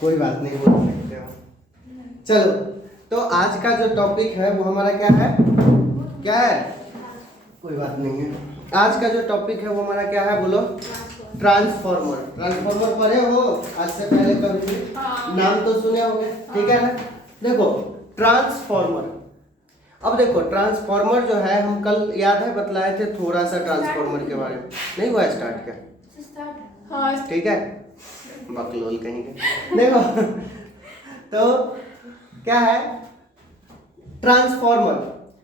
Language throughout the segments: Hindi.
कोई बात नहीं, बोल सकते हो। चलो, तो आज का जो टॉपिक है वो हमारा क्या है? क्या है? कोई बात नहीं है। आज का जो टॉपिक है वो हमारा क्या है, बोलो? ट्रांसफॉर्मर। ट्रांसफॉर्मर पढ़े हो आज से पहले कभी भी? नाम तो सुने होंगे, ठीक है ना? देखो, ट्रांसफॉर्मर। अब देखो, ट्रांसफॉर्मर जो है, हम कल याद है बतलाए थे थोड़ा सा ट्रांसफॉर्मर के बारे में। नहीं हुआ स्टार्ट क्या? ठीक है, बकलोल कहीं के। देखो तो क्या है ट्रांसफॉर्मर,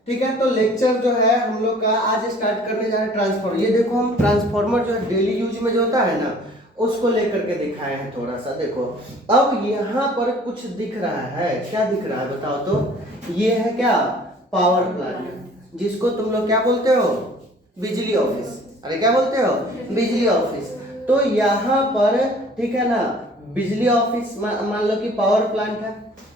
ठीक है? तो लेक्चर जो है हम लोग का आज स्टार्ट करने जा रहे हैं ट्रांसफॉर्मर। ये देखो, हम ट्रांसफॉर्मर जो है डेली यूज में जो होता है ना, उसको लेकर के दिखाए हैं थोड़ा सा। देखो, अब यहाँ पर कुछ दिख रहा है, क्या दिख रहा है बताओ तो? ये है क्या? पावर प्लांट, जिसको तुम लोग क्या बोलते हो? बिजली ऑफिस। अरे क्या बोलते हो? बिजली ऑफिस। तो यहाँ पर, ठीक है ना, बिजली ऑफिस मान लो कि पावर प्लांट है,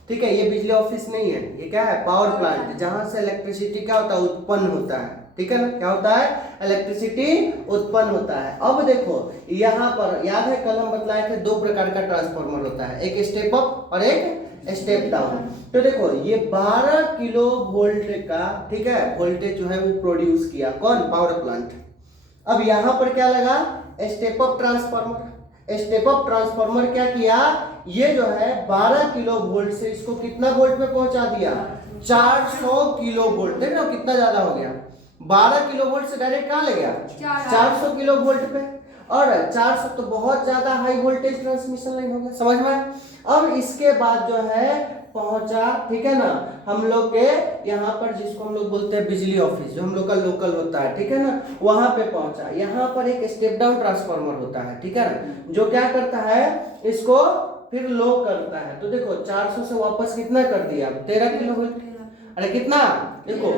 ठीक है? ये बिजली ऑफिस नहीं है, ये क्या है? पावर प्लांट, जहां से इलेक्ट्रिसिटी क्या होता है? उत्पन्न होता है, ठीक है ना? क्या होता है? इलेक्ट्रिसिटी उत्पन्न होता है। अब देखो, यहाँ पर याद है कल हम बतलाए थे दो प्रकार का ट्रांसफॉर्मर होता है, एक स्टेप अप और एक स्टेप डाउन। तो देखो, ये 12 किलो वोल्ट का, ठीक है, वोल्टेज जो है वो प्रोड्यूस किया कौन? Power plant. अब यहाँ पर क्या लगा? Step up transformer. Step up transformer क्या किया? ये जो है 12 किलो वोल्ट से इसको कितना वोल्ट पे पहुंचा दिया? 400 किलो वोल्ट। देख रहे हो कितना ज्यादा हो गया? 12 किलो वोल्ट से डायरेक्ट कहां ले गया? 400 किलो वोल्ट पे। और 400 तो बहुत ज्यादा हाई वोल्टेज ट्रांसमिशन लाइन हो गया, समझ में? अब इसके बाद जो है पहुंचा, ठीक है ना, हम लोग के यहाँ पर, जिसको हम लोग बोलते हैं बिजली ऑफिस, जो हम लोग का लोकल होता है, ठीक है ना, वहां पे पहुंचा। यहाँ पर एक स्टेप डाउन ट्रांसफार्मर होता है, ठीक है ना, जो क्या करता है? इसको फिर लो करता है। तो देखो, 400 से वापस कितना कर दिया? 13 किलो वोल्ट। अरे कितना? देखो,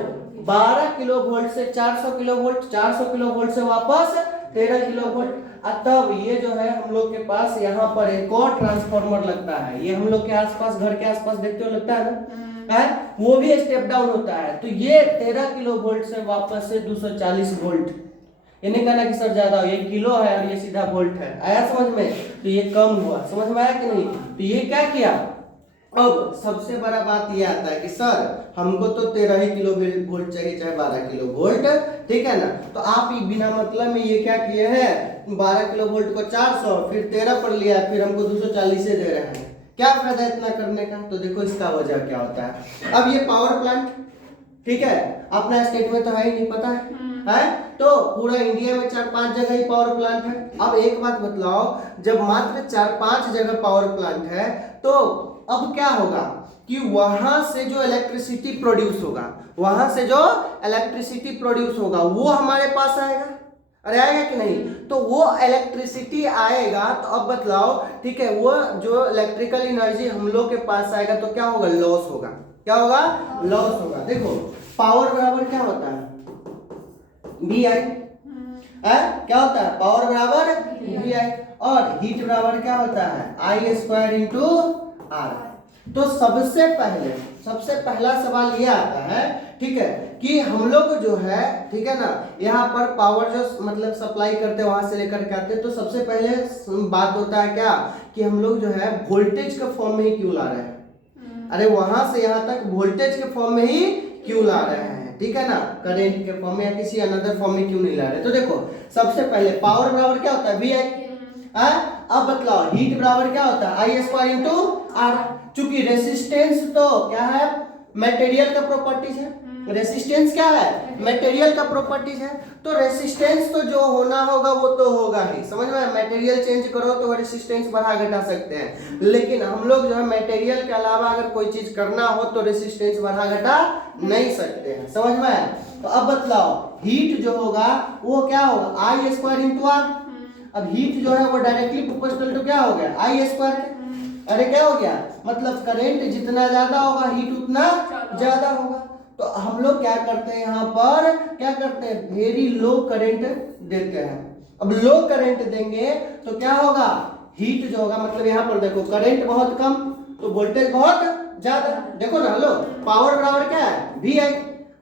12 किलो वोल्ट से 400 किलो वोल्ट, 400 किलो वोल्ट से वापस 13 किलो वोल्ट। तब ये जो है हम लोग के पास यहाँ पर एक और ट्रांसफॉर्मर लगता है। ये हम लोग के आसपास, घर के आसपास देखते हो लगता है ना, है? वो भी स्टेप डाउन होता है। तो ये 13 किलो वोल्ट से वापस से 240 वोल्ट। ये नहीं कहना कि सर ज्यादा हो, ये किलो है और ये सीधा वोल्ट है। आया समझ में? तो ये कम हुआ, समझ में आया कि नहीं? तो ये क्या किया? अब सबसे बड़ा बात ये आता है कि सर हमको तो 13 ही किलो वोल्ट चाहिए, चाहे 12 किलो वोल्ट, ठीक है ना? तो आप ही बिना मतलब में ये क्या किए हैं? 12 किलो वोल्ट को 400 फिर 13 पर लिया, फिर हमको 240 दे रहे हैं। क्या फायदा इतना करने का? तो देखो इसका वजह क्या होता है। अब ये पावर प्लांट, ठीक है, अपना स्टेट में तो है ही नहीं, पता है? तो पूरा इंडिया में 4-5 जगह ही पावर प्लांट है। अब एक बात बतलाओ, जब मात्र 4-5 जगह पावर प्लांट है, तो अब क्या होगा कि वहां से जो इलेक्ट्रिसिटी प्रोड्यूस होगा, वहां से जो इलेक्ट्रिसिटी प्रोड्यूस होगा वो हमारे पास आएगा। अरे आएगा कि नहीं? तो वो इलेक्ट्रिसिटी आएगा, तो अब बतलाओ, ठीक है, वो जो इलेक्ट्रिकल एनर्जी हम लोग के पास आएगा तो क्या होगा? लॉस होगा। क्या होगा? लॉस होगा। देखो, पावर बराबर क्या होता है? वी आई। क्या होता है? पावर बराबर वी आई। और हीट बराबर क्या होता है? आई स्क्वायर इंटू आर। तो सबसे पहला सवाल ये आता है, ठीक है, कि हम लोग जो है, ठीक है ना, यहाँ पर पावर जो मतलब सप्लाई करते हैं वहां से लेकर के आते हैं, तो सबसे पहले बात होता है क्या कि हम लोग जो है वोल्टेज के फॉर्म में ही क्यों ला रहे हैं? अरे वहां से यहाँ तक वोल्टेज के फॉर्म में ही क्यों ला रहे हैं, ठीक है ना, करंट के फॉर्म में या किसी अनदर फॉर्म में क्यों नहीं ला रहे? तो देखो, सबसे पहले पावर बराबर क्या होता है? वी आई। अब बतलाओ, हीट बराबर क्या होता है? आई स्क्वायर इंटू आर। चूंकि रेसिस्टेंस तो क्या है? मटेरियल का प्रॉपर्टीज है। रेसिस्टेंस क्या है? मटेरियल का प्रॉपर्टीज है। तो रेसिस्टेंस तो जो होना होगा वो तो होगा ही, समझ में? मटेरियल चेंज करो तो रेसिस्टेंस बढ़ा घटा सकते हैं, लेकिन हम लोग जो है मटेरियल के अलावा अगर कोई चीज करना हो तो रेसिस्टेंस बढ़ा घटा नहीं सकते हैं, समझ में? तो अब बतलाओ, हीट जो होगा वो क्या होगा? आई स्क्वायर इंटू आर। अब हीट जो है वो डायरेक्टली प्रोपोर्शनल टू क्या हो गया? आई स्क्वायर। अरे क्या हो गया? मतलब करंट जितना ज्यादा होगा हीट उतना ज्यादा होगा। तो हम लोग क्या करते हैं, यहाँ पर क्या करते हैं? वेरी लो करंट देते हैं। अब लो करंट देंगे तो क्या होगा? हीट जो होगा, मतलब यहाँ पर देखो करंट बहुत कम तो वोल्टेज बहुत ज्यादा। देखो ना, लो, पावर बराबर क्या है? वी आई।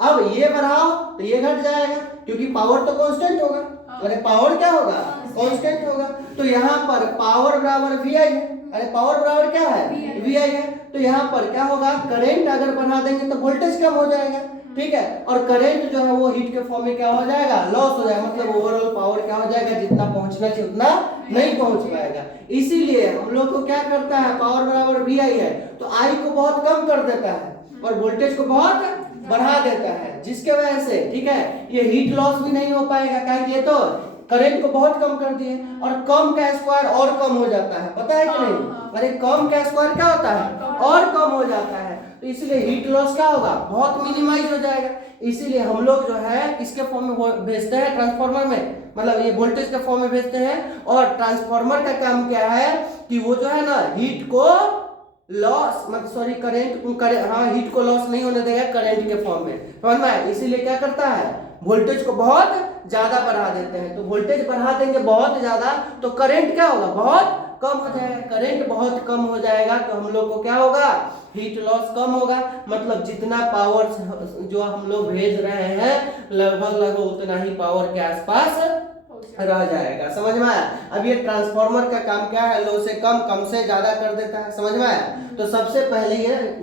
अब ये बढ़ाओ तो ये घट जाएगा, क्योंकि पावर तो कांस्टेंट होगा। अरे पावर क्या होगा? कांस्टेंट होगा। तो यहाँ पर पावर बराबर वी आई है। अरे पावर बराबर क्या है, वी आई है। तो यहाँ पर क्या होगा, करंट अगर बढ़ा देंगे तो वोल्टेज कम हो जाएगा, ठीक है। और करंट जो है वो हीट के फॉर्म में क्या हो जाएगा, लॉस हो जाएगा, मतलब ओवरऑल पावर क्या हो जाएगा, जितना पहुंचना चाहिए उतना नहीं पहुंच पाएगा। इसीलिए हम लोग को क्या करता है, पावर बराबर वी आई है तो आई को बहुत कम कर देता है और वोल्टेज को बहुत बढ़ा देता है, जिसके वजह से ठीक है ये हीट लॉस भी नहीं हो पाएगा, क्या ये तो करंट को बहुत कम कर दिए। और कम का स्क्वायर और कम हो जाता है, पता है कि नहीं, अरे कम का स्क्वायर क्या होता है, और कम हो जाता है। तो इसलिए हीट लॉस क्या होगा, बहुत मिनिमाइज हो जाएगा। इसीलिए हम लोग जो है किसके फॉर्म में भेजते हैं, ट्रांसफार्मर में, मतलब ये वोल्टेज के फॉर्म में भेजते हैं। और ट्रांसफार्मर का काम क्या है कि वो जो है ना हीट को लॉस मतलब सॉरी हीट को लॉस नहीं होने देगा करंट के फॉर्म में, समझ में। इसीलिए क्या करता है, वोल्टेज को बहुत ज्यादा बढ़ा देते हैं। तो वोल्टेज बढ़ा देंगे बहुत ज्यादा तो करंट क्या होगा, बहुत कम हो जाएगा। करंट बहुत कम हो जाएगा तो हम लोग को क्या होगा, हीट लॉस कम होगा, मतलब जितना पावर जो हम लोग भेज रहे हैं लगभग उतना ही पावर के आसपास रह जाएगा, समझ में आया। अब ये ट्रांसफार्मर का काम क्या है, लो से कम से ज्यादा कर देता है, समझ में आया। तो सबसे पहले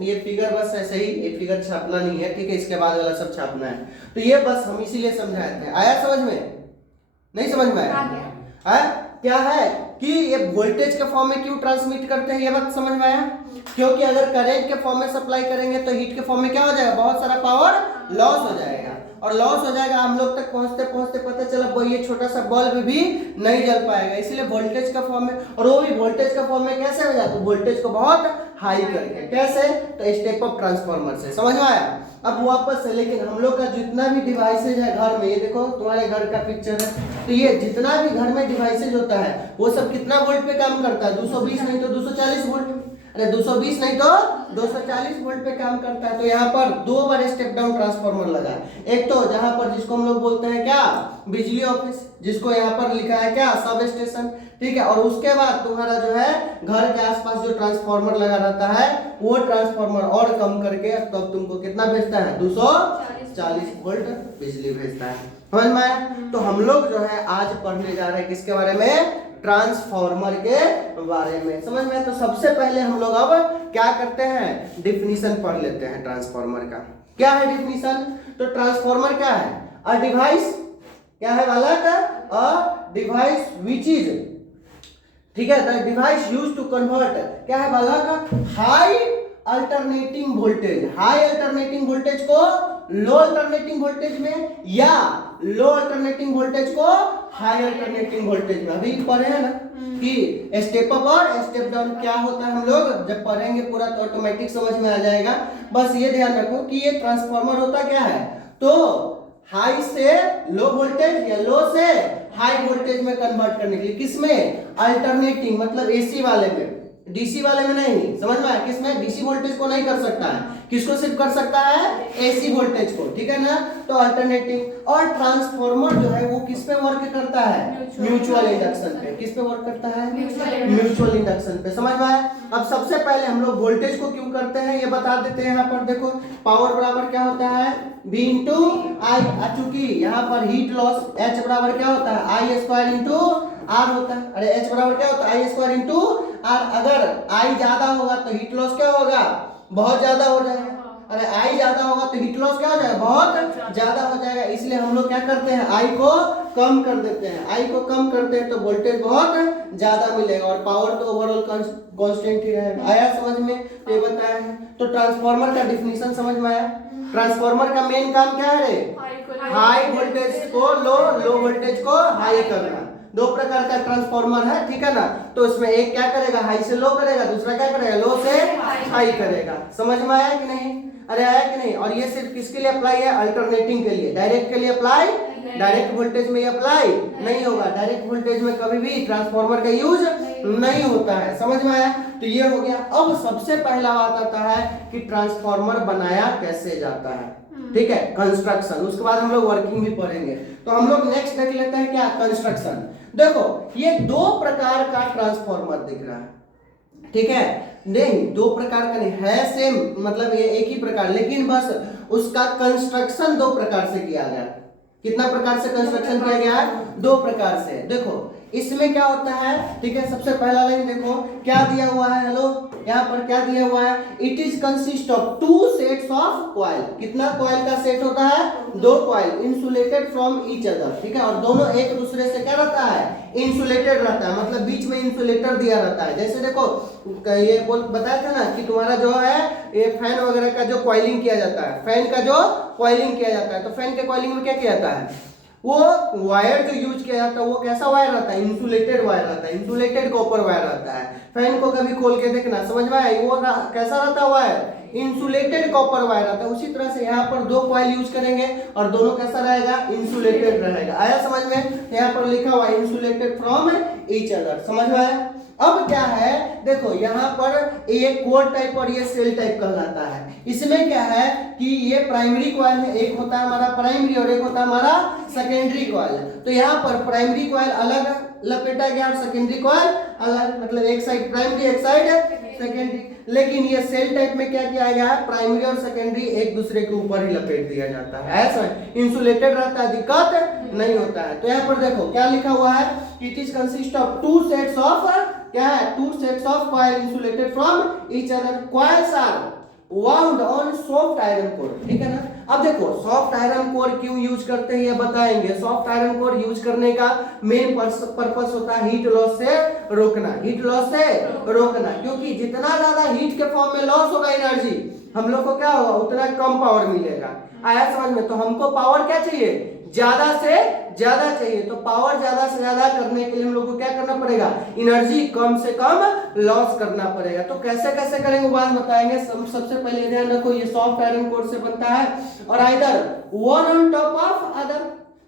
ये फिगर बस ऐसे ही, ये फिगर छापना नहीं है, ठीक है, इसके बाद वाला सब छापना है। तो ये बस हम इसीलिए समझाए थे, आया समझ में, नहीं समझ में आया, क्या है कि ये वोल्टेज के फॉर्म में क्यों ट्रांसमिट करते हैं, ये बात समझ में आया। क्योंकि अगर करंट के फॉर्म में सप्लाई करेंगे तो हीट के फॉर्म में क्या हो जाएगा, बहुत सारा पावर लॉस हो जाएगा, और लॉस हो जाएगा हम लोग तक पहुंचते पहुंचते पता चला वो ये छोटा सा बल्ब भी नहीं जल पाएगा। इसलिए वोल्टेज का फॉर्म में, और वो भी वोल्टेज का फॉर्म में कैसे हो जाता है, वोल्टेज को बहुत हाई करके, कैसे, तो स्टेप अप ट्रांसफार्मर से, समझ में आया। अब वापस से, लेकिन हम लोग का जितना भी डिवाइसेज है घर में, ये देखो तुम्हारे घर का पिक्चर है, तो ये जितना भी घर में डिवाइसेज होता है वो सब कितना वोल्ट पे काम करता है, 220 नहीं तो 240 वोल्ट, अरे 220 नहीं तो 240 वोल्ट पे काम करता है। तो यहाँ पर दो बार स्टेप डाउन ट्रांसफार्मर लगा है, एक तो जहां पर जिसको हम लोग बोलते हैं क्या, बिजली ऑफिस, जिसको यहाँ पर लिखा है क्या, सब स्टेशन, ठीक है। और उसके बाद तुम्हारा जो है घर के आसपास जो ट्रांसफार्मर लगा रहता है वो ट्रांसफार्मर और कम करके तब तुमको कितना भेजता है, 240 वोल्ट बिजली भेजता है, समझ में आया। तो हम लोग जो है आज पढ़ने जा रहे हैं किसके बारे में, ट्रांसफार्मर के बारे में, समझ में। तो सबसे पहले हम लोग अब क्या करते हैं, डिफिनीशन पढ़ लेते हैं ट्रांसफार्मर का। क्या है डिफिनीशन, तो ट्रांसफार्मर क्या है, अ डिवाइस, क्या है वाला का, अ डिवाइस विच इज, ठीक है, the device used to convert, क्या है वाला का, high alternating voltage, high alternating voltage को लो अल्टरनेटिंग वोल्टेज में, या लो अल्टरनेटिंग वोल्टेज को हाई अल्टरनेटिंग वोल्टेज में। अभी पढ़े हैं ना कि स्टेप अप और स्टेप डाउन क्या होता है, हम लोग जब पढ़ेंगे पूरा तो ऑटोमेटिक समझ में आ जाएगा। बस ये ध्यान रखो कि ये ट्रांसफार्मर होता क्या है, तो हाई से लो वोल्टेज या लो से हाई वोल्टेज में कन्वर्ट करने के लिए, किसमें, अल्टरनेटिंग, मतलब एसी वाले में, डीसी वाले में नहीं, समझ में आया, किसमें, डीसी वोल्टेज को नहीं कर सकता है, किसको सिर्फ कर सकता है, एसी वोल्टेज को, ठीक है ना। तो अल्टरनेटिव, और ट्रांसफार्मर जो है वो किस पे वर्क करता है, म्यूचुअल इंडक्शन पे, किस पे वर्क करता है, म्यूचुअल इंडक्शन पे, समझ में आया। अब सबसे पहले हम लोग वोल्टेज को क्यों करते हैं ये बता देते हैं। यहाँ पर देखो पावर बराबर क्या होता है, V इंटू आई, चूंकि यहाँ पर हीट लॉस H बराबर क्या होता है, आई स्क्वायर इंटू आर होता है, अरे H बराबर क्या होता है, आई स्क्वायर इंटू आर। अगर आई ज्यादा होगा तो हीट लॉस क्या होगा, बहुत ज्यादा हो जाएगा, अरे आई ज्यादा होगा तो हीट लॉस क्या हो जाएगा, बहुत ज्यादा हो जाएगा। इसलिए हम लोग क्या करते हैं, आई को कम कर देते हैं, आई को कम करते हैं तो वोल्टेज बहुत ज्यादा मिलेगा और पावर तो ओवरऑल कांस्टेंट ही रहेगा। आया समझ में, तो ये बताया है। तो ट्रांसफार्मर का डिफिनीशन समझ में आया। ट्रांसफार्मर का मेन काम क्या है रे, हाई वोल्टेज को लो, लो वोल्टेज को हाई करना। दो प्रकार का ट्रांसफार्मर है, ठीक है ना। तो इसमें एक क्या करेगा, हाई से लो करेगा, दूसरा क्या करेगा, लो से हाई करेगा। समझ में आया कि नहीं, अरे आया कि नहीं। और ये सिर्फ किसके लिए अप्लाई है, अल्टरनेटिंग के लिए, डायरेक्ट के लिए अप्लाई, डायरेक्ट वोल्टेज में अप्लाई नहीं होगा, डायरेक्ट वोल्टेज में कभी भी ट्रांसफार्मर का यूज नहीं होता है। समझ में आया, तो ये हो गया। अब सबसे पहला बात आता है कि ट्रांसफार्मर बनाया कैसे जाता है, ठीक है, कंस्ट्रक्शन। उसके बाद हम लोग वर्किंग भी पढ़ेंगे। तो हम लोग नेक्स्ट देख लेते हैं क्या, कंस्ट्रक्शन। देखो ये दो प्रकार का ट्रांसफार्मर दिख रहा है, ठीक है, नहीं दो प्रकार का नहीं है, सेम मतलब ये एक ही प्रकार, लेकिन बस उसका कंस्ट्रक्शन दो प्रकार से किया गया। कितना प्रकार से कंस्ट्रक्शन किया गया है, दो प्रकार से। देखो इसमें क्या होता है, ठीक है, सबसे पहला लाइन देखो क्या दिया हुआ है, हेलो यहाँ पर क्या दिया हुआ है, it is consist of 2 sets of coil. कितना कॉइल का सेट होता है, 2 coil insulated from each other, ठीक है, और दोनों एक दूसरे से क्या रहता है, इंसुलेटेड रहता है, मतलब बीच में इंसुलेटर दिया रहता है। जैसे देखो ये बताया था ना कि तुम्हारा जो है ये फैन वगैरह का जो कॉइलिंग किया जाता है, फैन का जो कॉइलिंग किया जाता है, तो फैन के कॉइलिंग में क्या किया जाता है, वो वायर जो यूज किया जाता है वो कैसा वायर रहता है, इंसुलेटेड वायर रहता है, इंसुलेटेड कॉपर वायर रहता है। फैन को कभी खोल के देखना, समझ में आया, वो कैसा रहता है वायर, इंसुलेटेड कॉपर वायर रहता है। उसी तरह से यहाँ पर 2 कॉइल यूज करेंगे और दोनों कैसा रहेगा, इंसुलेटेड रहेगा। आया समझ में, यहाँ पर लिखा हुआ है इंसुलेटेड फ्रॉम ईच अदर, समझ में आया। अब क्या है, देखो यहाँ पर ये कोर टाइप और ये सेल टाइप कहलाता है। इसमें क्या है कि ये प्राइमरी कॉइल है, एक होता है हमारा प्राइमरी और एक होता है हमारा सेकेंडरी कॉइल। तो यहाँ पर प्राइमरी कॉइल अलग लपेटा गया और सेकेंडरी कॉइल अलग, मतलब एक साइड प्राइमरी एक साइड सेकेंडरी। लेकिन ये सेल टाइप में क्या किया गया है, प्राइमरी और सेकेंडरी एक दूसरे के ऊपर ही लपेट दिया जाता है, ऐसा इंसुलेटेड रहता है, दिक्कत नहीं होता है। तो यहाँ पर देखो क्या लिखा हुआ है, it is consist of 2 sets of, क्या है, 2 sets of coil insulated from each other, coils are wound on soft iron core, ठीक है ना। अब देखो सॉफ्ट आयरन कोर क्यों यूज करते हैं ये बताएंगे। सॉफ्ट आयरन कोर यूज करने का मेन पर्पस होता है हीट लॉस से रोकना, हीट लॉस से रोकना, क्योंकि जितना ज्यादा हीट के फॉर्म में लॉस होगा एनर्जी, हम लोग को क्या होगा, उतना कम पावर मिलेगा। आया समझ में, तो हमको पावर क्या चाहिए, ज्यादा से ज्यादा चाहिए। तो पावर ज्यादा से ज्यादा करने के लिए हम लोग को क्या करना पड़ेगा, एनर्जी कम से कम लॉस करना पड़ेगा। तो कैसे कैसे करेंगे बात बताएंगे। सबसे पहले ध्यान रखो ये सॉफ्ट आयरन कोर से बनता है और either one on top of other,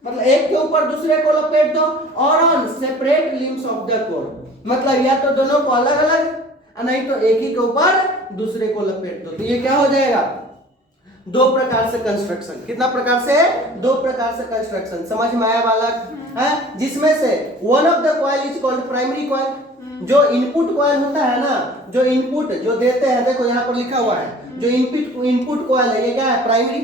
मतलब एक के ऊपर दूसरे को लपेट दो, और on separate limbs of the core, मतलब या तो दोनों को अलग अलग, नहीं तो एक ही के ऊपर दूसरे को लपेट दो। तो ये क्या हो जाएगा, 2 प्रकार से कंस्ट्रक्शन। कितना प्रकार से, 2 प्रकार से कंस्ट्रक्शन, समझ में आया बालक है। जिसमें से one of the coil is called primary coil. जो इनपुट कॉइल होता है ना, जो इनपुट जो देते हैं, देखो यहाँ पर लिखा हुआ है जो इनपुट कॉइल है ये क्या है, प्राइमरी,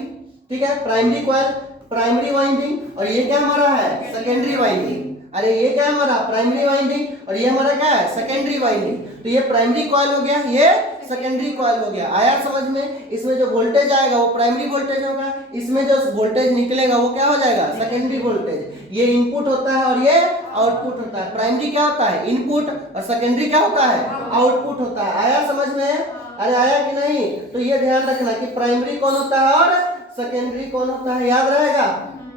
ठीक है, प्राइमरी कॉइल, प्राइमरी वाइंडिंग, और ये क्या हमारा है, सेकेंडरी वाइंडिंग। अरे ये क्या है हमारा, प्राइमरी वाइंडिंग, और ये हमारा क्या है, सेकेंडरी वाइंडिंग। तो ये प्राइमरी कॉइल हो गया, ये सेकेंडरी कॉइल हो गया। आया समझ में। इसमें जो वोल्टेज आएगा वो प्राइमरी वोल्टेज होगा, इसमें जो वोल्टेज निकलेगा वो क्या हो जाएगा, सेकेंडरी वोल्टेज। ये इनपुट होता है और ये आउटपुट होता है। प्राइमरी क्या होता है, इनपुट, और सेकेंडरी क्या होता है, आउटपुट होता है। आया समझ में, अरे आया कि नहीं। तो ये ध्यान रखना कि प्राइमरी कौन होता है और सेकेंडरी कौन होता है, याद रहेगा,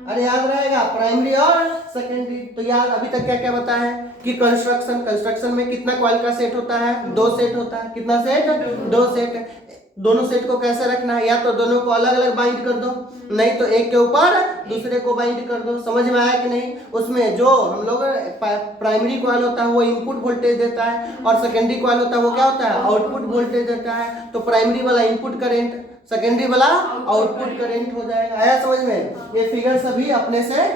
अरे याद रहेगा, प्राइमरी और सेकेंडरी। तो याद अभी तक क्या क्या बताया है कि कंस्ट्रक्शन में कितना कॉइल का सेट होता है, 2 सेट होता है। कितना सेट, 2 सेट। दोनों सेट को कैसे रखना है, या तो दोनों को अलग अलग बाइंड कर दो, नहीं तो एक के ऊपर दूसरे को बाइंड कर दो। समझ में आया कि नहीं। उसमें जो हम लोग प्राइमरी कॉइल होता है वो इनपुट वोल्टेज देता है, और सेकेंडरी कॉइल होता है वो क्या होता है, आउटपुट वोल्टेज देता है। तो प्राइमरी वाला इनपुट करेंट, सेकेंडरी वाला आउटपुट करंट हो जाएगा। आया समझ में। ये फिगर सभी अपने से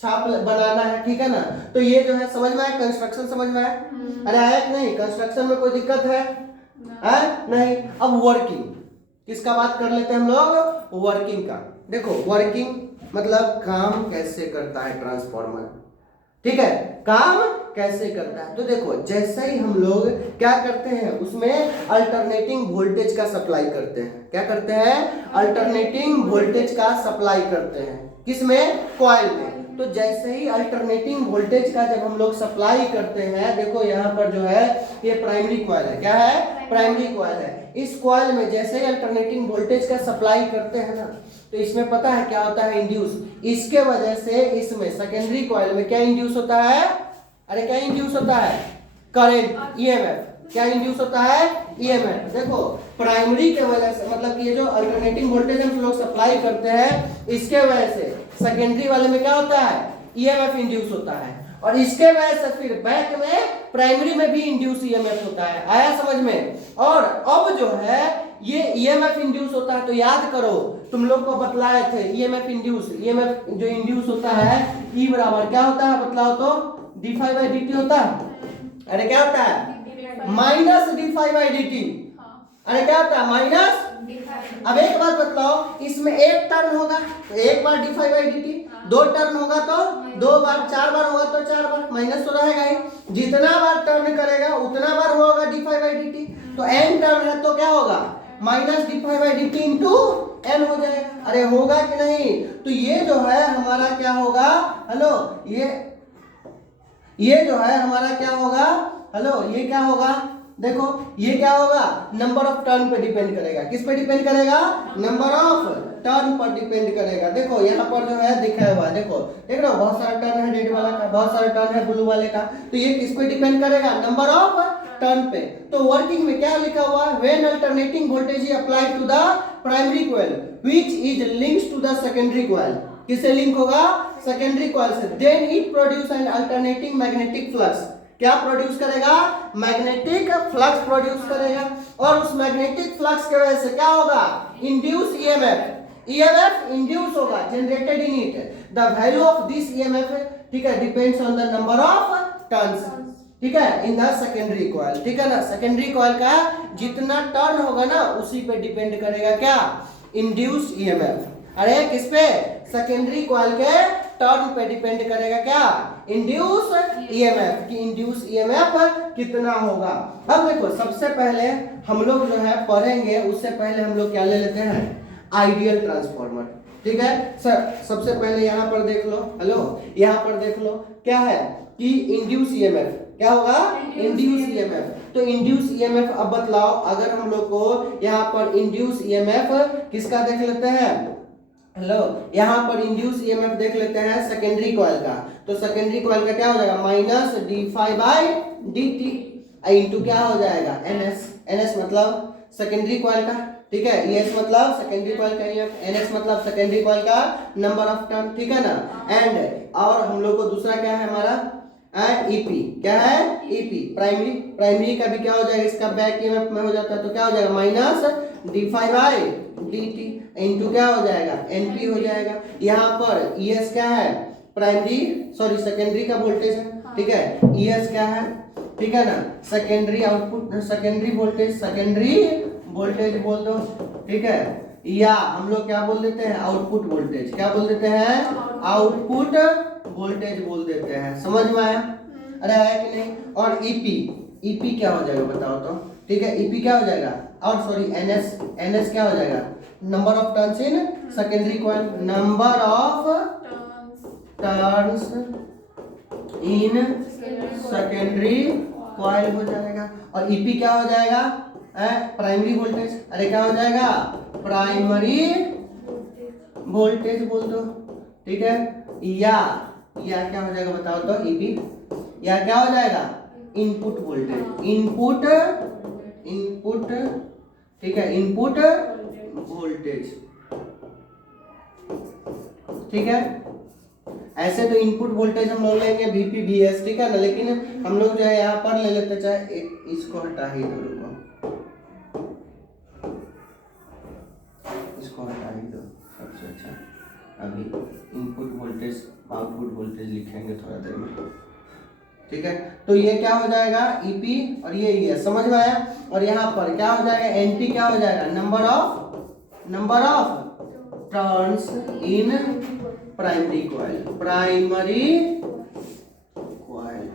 छाप बनाना है, ठीक है ना। तो ये जो है समझ में आया, कंस्ट्रक्शन समझ में आया। अरे आया कि नहीं, कंस्ट्रक्शन में कोई दिक्कत है नहीं। अब वर्किंग, किसका बात कर लेते हैं हम लोग, वर्किंग का। देखो वर्किंग मतलब काम कैसे करता है ट्रांसफार्मर, ठीक है, काम कैसे करता है। तो देखो जैसे ही हम लोग क्या करते हैं, उसमें अल्टरनेटिंग वोल्टेज का सप्लाई करते हैं। क्या करते हैं, अल्टरनेटिंग वोल्टेज का सप्लाई करते हैं। किसमें, कॉइल में। तो जैसे ही अल्टरनेटिंग वोल्टेज का जब हम लोग सप्लाई करते हैं, देखो यहाँ पर जो है ये प्राइमरी कॉइल है, क्या है, प्राइमरी कॉइल है। इस कॉइल में जैसे ही अल्टरनेटिंग वोल्टेज का सप्लाई करते हैं ना, तो इसमें पता है क्या होता है, इंड्यूस। इसके वजह से इसमें सेकेंडरी कॉइल में क्या इंड्यूस होता है, अरे क्या इंड्यूस होता है, करंट, ईएमएफ। क्या इंड्यूस होता है, ईएमएफ। देखो प्राइमरी के वजह से, मतलब ये जो अल्टरनेटिंग वोल्टेज हम लोग सप्लाई करते हैं, इसके वजह से सेकेंडरी वाले में क्या होता है, ईएमएफ इंड्यूस होता है, और इसके वजह से फिर बैक में प्राइमरी में भी इंड्यूस ईएमएफ होता है। आया समझ में। और अब जो है ये ईएमएफ इंड्यूस होता है, तो याद करो तुम लोग को बतलाए थे ईएमएफ इंड्यूस, ईएमएफ जो इंड्यूस होता है ई बराबर क्या होता है, बतलाओ तो, d∅dt होता है। अरे क्या होता है, माइनस d∅dt। अरे क्या होता है, माइनस अब एक बात बतलाओ, इसमें एक टर्न होगा तो एक बार D phi by D T, दो टर्न होगा तो दो बार, चार बार होगा तो चार बार, माइनस तो रहेगा ही। जितना बार टर्न करेगा उतना बार होगा d phi by D t. तो एन टर्न है तो क्या होगा, minus d phi by D t into N हो जाएगा। अरे होगा कि नहीं? तो ये जो है हमारा क्या होगा, हेलो, ये जो है हमारा क्या होगा, हेलो, ये क्या होगा, देखो ये क्या होगा, नंबर ऑफ टर्न पे डिपेंड करेगा। किस पे डिपेंड करेगा, नंबर ऑफ टर्न पर डिपेंड करेगा। देखो यहाँ पर जो है दिखा हुआ है, देखो देख रहे हो, बहुत सारा टर्न है रेड वाला का, बहुत सारा टर्न है ब्लू वाले का। तो ये किस पे डिपेंड करेगा, नंबर ऑफ टर्न पे। तो वर्किंग में क्या लिखा हुआ है, when alternating voltage is applied to the primary coil which is linked to the secondary coil. किससे लिंक होगा, सेकेंडरी कॉइल से। Then it produce an alternating magnetic flux. क्या प्रोड्यूस करेगा, मैग्नेटिक फ्लक्स प्रोड्यूस करेगा। और उस मैग्नेटिक फ्लक्स की वजह से क्या होगा, इंड्यूस ईएमएफ, ईएमएफ इंड्यूस होगा, generated in it. The value of this EMF, ठीक है, depends on the number of turns, ठीक है, इन द सेकेंडरी कॉइल, ठीक है ना। सेकेंडरी कॉइल का जितना टर्न होगा ना उसी पे डिपेंड करेगा क्या, इंड्यूस ईएमएफ। अरे किस पे, सेकेंडरी कॉइल के टर्न पे डिपेंड करेगा क्या, इंड्यूस ईएमएफ, कि इंड्यूस ईएमएफ कितना होगा। अब देखो सबसे पहले हम लोग जो है पढ़ेंगे, उससे पहले हम लोग क्या ले लेते हैं, आइडियल ट्रांसफार्मर, ठीक है सर। सबसे पहले यहाँ पर देख लो, हेलो, यहाँ पर देख लो क्या है कि इंड्यूस ईएमएफ क्या होगा, इंड्यूस ईएमएफ। तो इंड्यूस ईएमएफ अब बतलाओ, अगर हम लोग को यहाँ पर इंड्यूस ईएमएफ किसका देख लेते हैं, हेलो, यहाँ पर इंड्यूस ईएमएफ देख लेते हैं सेकेंडरी कॉइल का। तो सेकेंडरी कॉइल का क्या हो जाएगा, minus d phi by D t into क्या हो जाएगा, एनएस। एनएस मतलब सेकेंडरी कॉइल का, ठीक है, ईएस मतलब सेकेंडरी कॉइल का ईएमएफ, एनएस मतलब सेकेंडरी कॉइल का नंबर ऑफ टर्न, ठीक है ना। एंड और हम लोग को दूसरा क्या है हमारा, ईपी, क्या है, ईपी प्राइमरी। प्राइमरी का भी क्या हो जाएगा, इसका बैक ईएमएफ में हो जाता है तो क्या हो जाएगा, minus d phi by D t into क्या हो जाएगा, एनपी हो जाएगा। यहाँ पर ईएस क्या है, प्राइमरी सॉरी सेकेंडरी का वोल्टेज है, ठीक है, ईएस क्या है, ठीक है ना, secondary output, secondary voltage, secondary voltage बोल दो, ठीक है, या हम लोग क्या बोल देते हैं, आउटपुट वोल्टेज, क्या बोल देते हैं, आउटपुट वोल्टेज बोल देते हैं। समझ में आया, अरे आया कि नहीं। और ईपी, ईपी क्या हो जाएगा बताओ तो, ठीक है, ईपी क्या हो जाएगा, और सॉरी एनएस, एनएस क्या हो जाएगा, number of turns in secondary coil, number of turns in secondary coil हो जाएगा। और ईपी क्या हो जाएगा, प्राइमरी वोल्टेज, अरे क्या हो जाएगा, प्राइमरी वोल्टेज बोल दो, ठीक है, या क्या हो जाएगा बताओ तो, ईपी या क्या हो जाएगा, इनपुट वोल्टेज, इनपुट, इनपुट, ठीक है, इनपुट वोल्टेज, ठीक है। ऐसे तो इनपुट वोल्टेज हम लोग लेंगे वीपी वीएस, ठीक है ना, लेकिन हम लोग जो है यहाँ पर ले लेते, चाहे इसको हटा ही दो, इसको हटा ही दो सबसे अच्छा। अभी इनपुट वोल्टेज आउटपुट वोल्टेज लिखेंगे थोड़ा देर में, ठीक है। तो ये क्या हो जाएगा, ईपी, और ये समझ में आया। और यहाँ पर क्या हो जाएगा, एनटी क्या हो जाएगा, number of turns in primary coil, primary coil.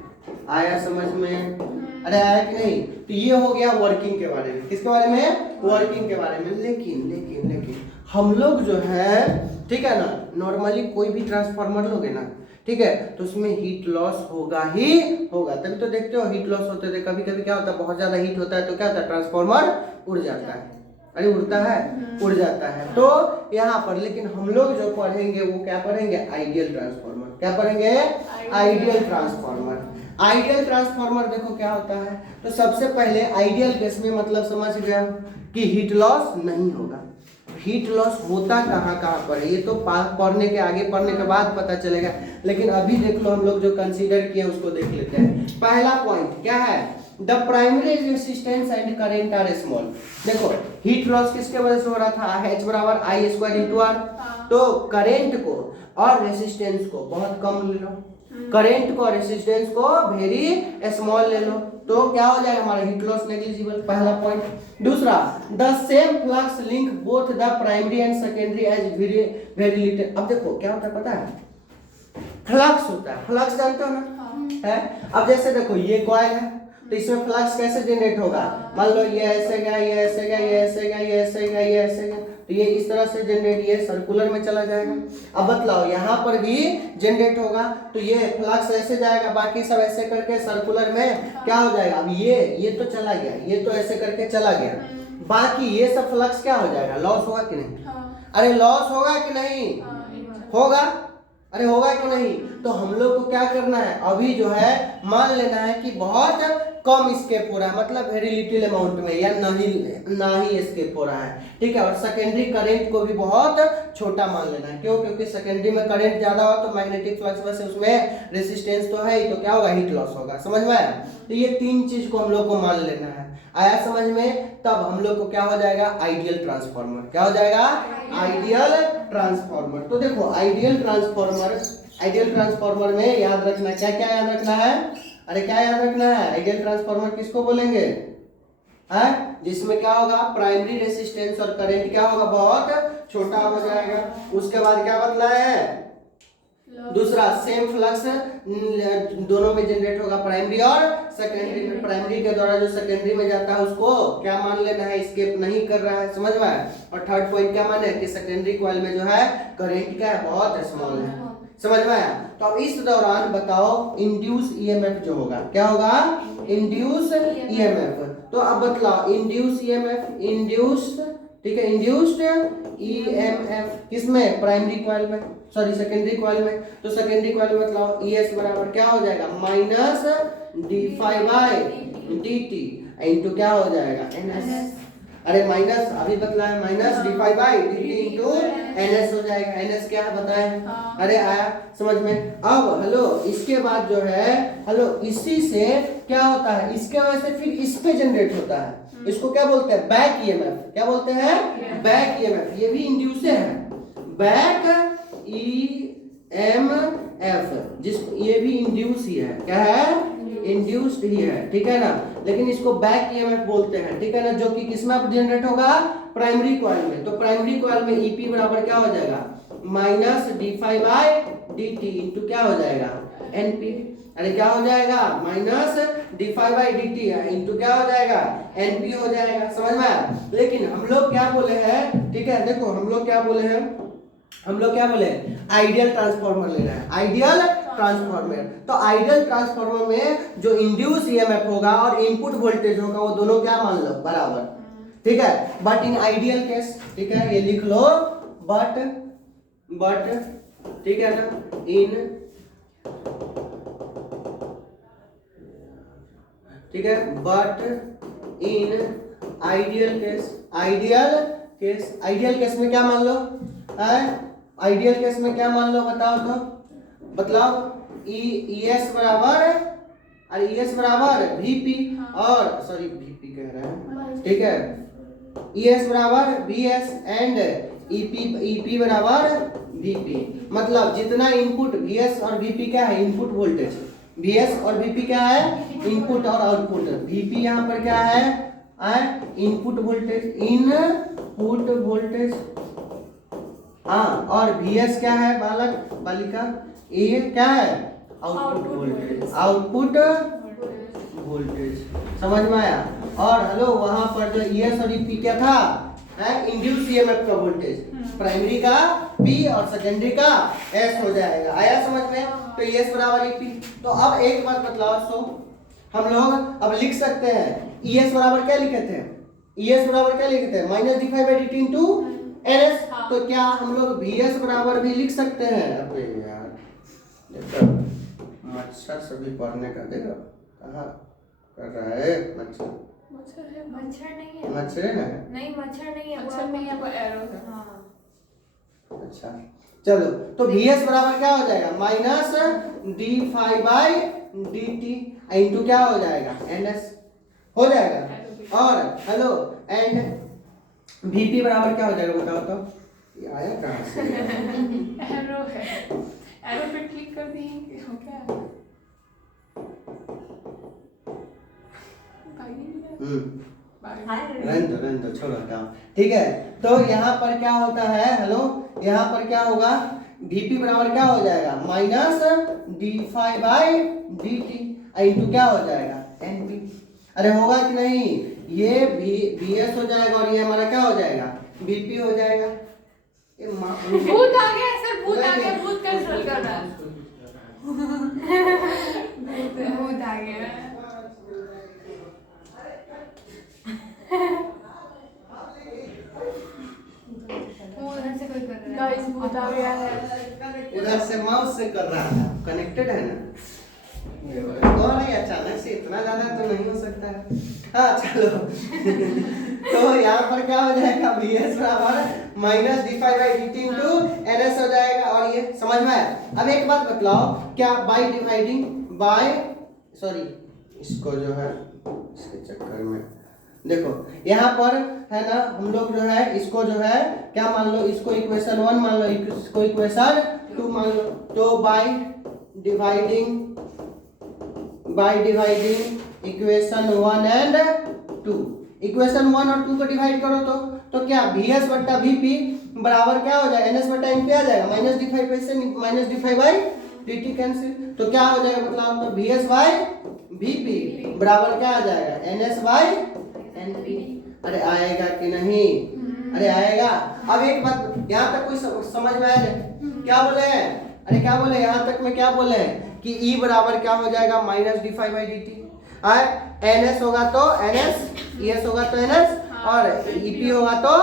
आया समझ में, अरे आया कि नहीं। तो ये हो गया वर्किंग के बारे में, किसके बारे में, वर्किंग के बारे में। लेकिन हम लोग जो है, ठीक है ना, नॉर्मली कोई भी ट्रांसफार्मर लोगे ना, ठीक है, तो उसमें हीट लॉस होगा ही होगा। तभी तो देखते हो हीट लॉस होते थे, कभी कभी क्या होता है, बहुत ज्यादा हीट होता है तो क्या होता है, ट्रांसफार्मर उड़ जाता है, अरे उड़ता है, उड़ जाता है। तो यहाँ पर लेकिन हम लोग जो पढ़ेंगे वो क्या पढ़ेंगे, आइडियल ट्रांसफार्मर। क्या पढ़ेंगे, आइडियल ट्रांसफार्मर। आइडियल ट्रांसफार्मर देखो क्या होता है। तो सबसे पहले आइडियल केस में मतलब समझ गया कि हीट लॉस नहीं होगा। हीट लॉस होता कहाँ पर है, ये तो पढ़ने के आगे, पढ़ने के बाद पता चलेगा, लेकिन अभी देख लो हम लोग जो कंसीडर किए उसको देख लेते हैं। पहला पॉइंट क्या है, the primary resistance and current are small. देखो हीट लॉस किसके वजह से हो रहा था, H बराबर I स्क्वायर इंटू आर। तो करंट को और रेसिस्टेंस को बहुत कम ले लो, करंट को और रेसिस्टेंस को वेरी स्मॉल ले लो, तो क्या हो जाएगा हमारा हीट लॉस नेग्लिजिबल, पहला पॉइंट। दूसरा, the same flux link both the primary and secondary as very very little. अब देखो क्या होता है पता है, फ्लक्स होता है, फ्लक्स जानते हो ना, है। अब जैसे देखो ये कॉइल है, तो इसमें फ्लक्स कैसे जनरेट होगा, मान लो ये ऐसे गया, ये ऐसे गया, ये ऐसे गया, ये ऐसे गया, ये ऐसे गया, तो ये इस तरह से जनरेट, ये सर्कुलर में चला जाएगा। अब बतलाओ यहाँ पर भी जनरेट होगा, तो ये फ्लक्स ऐसे जाएगा, बाकी सब ऐसे करके सर्कुलर में क्या हो जाएगा। अब ये तो चला गया, ये तो ऐसे करके चला गया, बाकी ये सब फ्लक्स क्या हो जाएगा, लॉस होगा कि नहीं। अरे लॉस होगा कि नहीं होगा, अरे होगा कि नहीं। तो हम लोग को क्या करना है, अभी जो है मान लेना है कि बहुत कम स्केप हो रहा है, मतलब वेरी लिटिल अमाउंट में, या ना ही स्केप हो रहा है, ठीक है। और सेकेंडरी करंट को भी बहुत छोटा मान लेना है, क्यों, क्योंकि सेकेंडरी में करंट ज्यादा हो तो मैग्नेटिक फ्लक्स में से उसमें रेसिस्टेंस तो है ही, तो क्या होगा, हीट लॉस होगा। समझ में आया। तो ये तीन चीज को हम लोग को मान लेना है, आया समझ में। तब हम लोग को क्या हो जाएगा, आइडियल ट्रांसफार्मर, क्या हो जाएगा, आइडियल ट्रांसफार्मर। तो देखो आइडियल ट्रांसफार्मर में याद रखना, क्या क्या याद रखना है, अरे क्या याद रखना है, आइडियल ट्रांसफार्मर किसको बोलेंगे, है, जिसमें क्या होगा, प्राइमरी रेसिस्टेंस और करंट क्या होगा, बहुत छोटा हो जाएगा। उसके बाद क्या बतलाया है, दूसरा सेम फ्लक्स दोनों में जनरेट होगा, प्राइमरी और सेकेंडरी में। प्राइमरी के द्वारा जो सेकेंडरी में जाता है उसको क्या मान लेना है, स्केप नहीं कर रहा है, समझ में आया। और थर्ड पॉइंट क्या माने कि सेकेंडरी कॉइल में जो है करंट क्या है, बहुत स्मॉल है, समझ में आया। तो अब इस दौरान बताओ इंड्यूस ईएमएफ जो होगा, क्या होगा, इंड्यूस ईएमएफ। तो अब बतलाओ इंड्यूस ईएमएफ, इंड्यूस, ठीक है, इंड्यूस्ड ईएमएफ किसमें, प्राइमरी कॉइल में, सॉरी सेकेंडरी कॉइल में। तो सेकेंडरी कॉइल में मतलब ES बराबर क्या हो जाएगा, माइनस d∅dt इंटू क्या हो जाएगा, NS। अरे माइनस अभी बतला है, माइनस d∅dt इंटू NS हो जाएगा। NS क्या है बताएं, अरे आया समझ में। अब हेलो इसके बाद जो है, हेलो इसी से क्या होता है, इसके वजह से फिर इस पे जनरेट होता है, इसको क्या बोलते हैं, बैक ईएमएफ। क्या बोलते हैं, बैक ईएमएफ। ये भी इंड्यूस है, बैक ईएमएफ, जिसको ये भी इंड्यूस ही है, क्या है, इंड्यूस्ड ही है, ठीक है ना। लेकिन इसको बैक ईएमएफ बोलते हैं, ठीक है ना, जो कि किसमें जनरेट होगा, प्राइमरी कॉइल में। तो प्राइमरी कॉइल में ईपी बराबर क्या हो जाएगा, माइनस d∅dt इंटू क्या हो जाएगा, एनपी। अरे क्या हो जाएगा, माइनस d∅dt इंटू क्या हो जाएगा, एनपी हो जाएगा, समझ में आया। लेकिन हम लोग क्या बोले हैं, ठीक है, देखो हम लोग क्या बोले हैं, हम लोग क्या बोले, आइडियल ट्रांसफार्मर लेना है, आइडियल ट्रांसफार्मर। तो आइडियल ट्रांसफार्मर में जो इंड्यूस ईएमएफ होगा और इनपुट वोल्टेज होगा वो दोनों क्या मान लो, बराबर, ठीक है। बट इन आइडियल केस, ठीक है, ये लिख लो, बट ठीक है ना, इन, ठीक है, बट इन आइडियल केस में क्या मान लो, आइडियल केस में क्या मान लो बताओ तो, मतलब ES बराबर, अरे ES बराबर VP, और सॉरी VP कह रहे हैं, ठीक है, ES बराबर VS एंड EP बराबर VP। मतलब जितना इनपुट VS और VP क्या है, इनपुट वोल्टेज, VS और VP क्या है, इनपुट और आउटपुट। VP यहाँ पर क्या है, इनपुट वोल्टेज, हाँ, और VS क्या है, बालक बालिका, ये क्या है, आउटपुट वोल्टेज, समझ में आया। और हेलो वहां पर जो ES और EP क्या था, इंड्यूस ईएमएफ का वोल्टेज, प्राइमरी का P और सेकेंडरी का S हो जाएगा, आया समझ में। तो ES बराबर EP। तो अब एक बात बतलाओ, सो हम लोग अब लिख सकते हैं ES बराबर क्या लिखे थे, ES बराबर क्या लिखे थे, माइनस d∅dt इंटू NS। तो क्या हम लोग VS बराबर भी लिख सकते हैं, अबे यार मच्छर सभी पढ़ने का देखो कहाँ कर रहा है, मच्छर नहीं है, मच्छर है ना, नहीं मच्छर नहीं है, मच्छर नहीं है, वो एरो है, हाँ अच्छा। चलो तो VS बराबर क्या हो जाएगा, माइनस d∅dt इंटू क्या हो जाएगा, NS हो जाएगा। और हेलो एंड VP बराबर क्या हो जाएगा बताओ तो, ये आया कहाँ से, एरो है, एरो पे क्लिक कर देंगे, हो क्या रहने दो छोड़ो हटाओ। ठीक है, तो यहाँ पर क्या होता है, हेलो, यहाँ पर क्या होगा, Vp बराबर क्या हो जाएगा, minus d5 by dt into क्या हो जाएगा, Np। अरे होगा कि नहीं, ये Vs हो जाएगा और ये हमारा क्या हो जाएगा, Vp हो जाएगा। भूत आ गया सर, भूत आ गया, भूत कंट्रोल कर रहा है। भूत आ गया। गाइस भूत आ गया है। उधर से माउस से कर रहा था, कनेक्टेड है ना, और अचानक से इतना ज्यादा तो नहीं हो सकता है। हाँ चलो तो यहाँ पर क्या हो जाएगा, Vs बराबर minus d phi by D t into N S हो जाएगा। और ये समझ में आया। अब एक बात बतलाओ, क्या बाई डिवाइडिंग बाय, सॉरी इसको जो है इसके चक्कर में देखो, यहाँ पर है ना, हम लोग जो है इसको जो है क्या मान लो, इसको इक्वेशन 1 मान लो, इसको इक्वेशन 2 मान लो। तो by dividing equation 1 and 2, equation 1 और 2 को डिवाइड करो तो क्या Vs बट्टा Vp बराबर क्या हो जाएगा, NS बट्टा Np आ जाएगा, माइनस डी फाइव पैसे minus d phi by dt cancel, तो क्या हो जाएगा, मतलब तो Vs बाई Vp बराबर क्या आ जाएगा, NS बाई Np। अरे आएगा कि नहीं, अरे आएगा। अब एक बात यहाँ तक कोई समझ में आया, क्या बोले हैं, अरे क्या बोले, यहाँ तक में क्या बोले हैं कि E बराबर क्या हो जाएगा, minus d phi by D T, NS होगा तो NS, ES होगा तो NS और EP होगा तो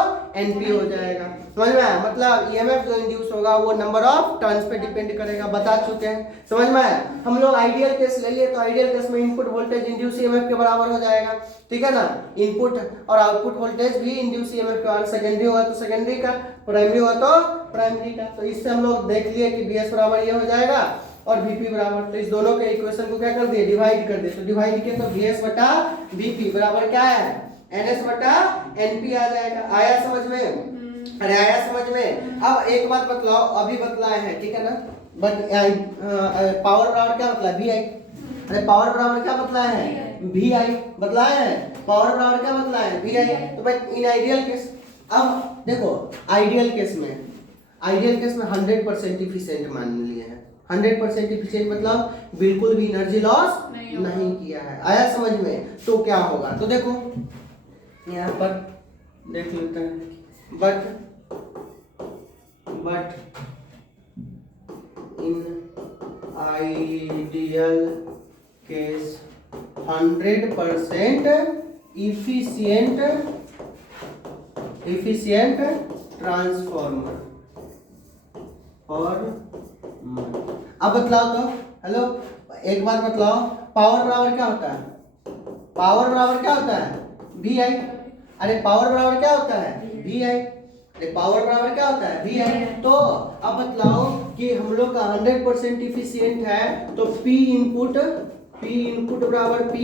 NP हो जाएगा। समझ में आया, मतलब EMF जो इंड्यूस होगा वो नंबर ऑफ टर्न्स पे डिपेंड करेगा, बता चुके हैं। समझ में आया। हम लोग आइडियल केस ले लिए, तो आइडियल केस में इनपुट वोल्टेज इंड्यूस EMF के बराबर हो जाएगा, ठीक है ना। इनपुट और आउटपुट वोल्टेज भी इंड्यूस EMF के बराबर, सेकेंडरी होगा तो सेकेंडरी का, प्राइमरी होगा तो प्राइमरी का। तो इससे हम लोग देख लिए कि BS बराबर ये हो जाएगा और Vp बराबर, तो इस दोनों के इक्वेशन को क्या कर दिए, डिवाइड कर दिए। तो डिवाइड किए तो Vs बटा Vp बराबर क्या है, NS बटा Np आ जाएगा। आया समझ में, अरे आया समझ में। अब एक बात बतलाओ, अभी बतलाए हैं, ठीक है ना, बट पावर बराबर क्या बतलाया, Vi। अरे पावर बराबर क्या बतलाया है, Vi बतलाया है, पावर बराबर क्या बतलाया है, Vi। तो भाई इन आइडियल केस, अब देखो आइडियल केस में 100% इफिशिएंट मान लिए हैं, 100% इफिशिएंट मतलब बिल्कुल भी एनर्जी लॉस नहीं किया है। आया समझ में। तो क्या होगा, तो देखो यहाँ पर देख लेते हैं, but in ideal case 100% efficient transformer. और अब बतलाओ तो, हेलो एक बात बतलाओ, पावर बराबर क्या होता है, पावर बराबर क्या होता है, Vi। अरे पावर बराबर क्या होता है, Vi। अरे पावर बराबर क्या होता है, Vi। तो अब बतलाओ कि हम लोग का 100% इफिशिएंट है, तो P इनपुट बराबर P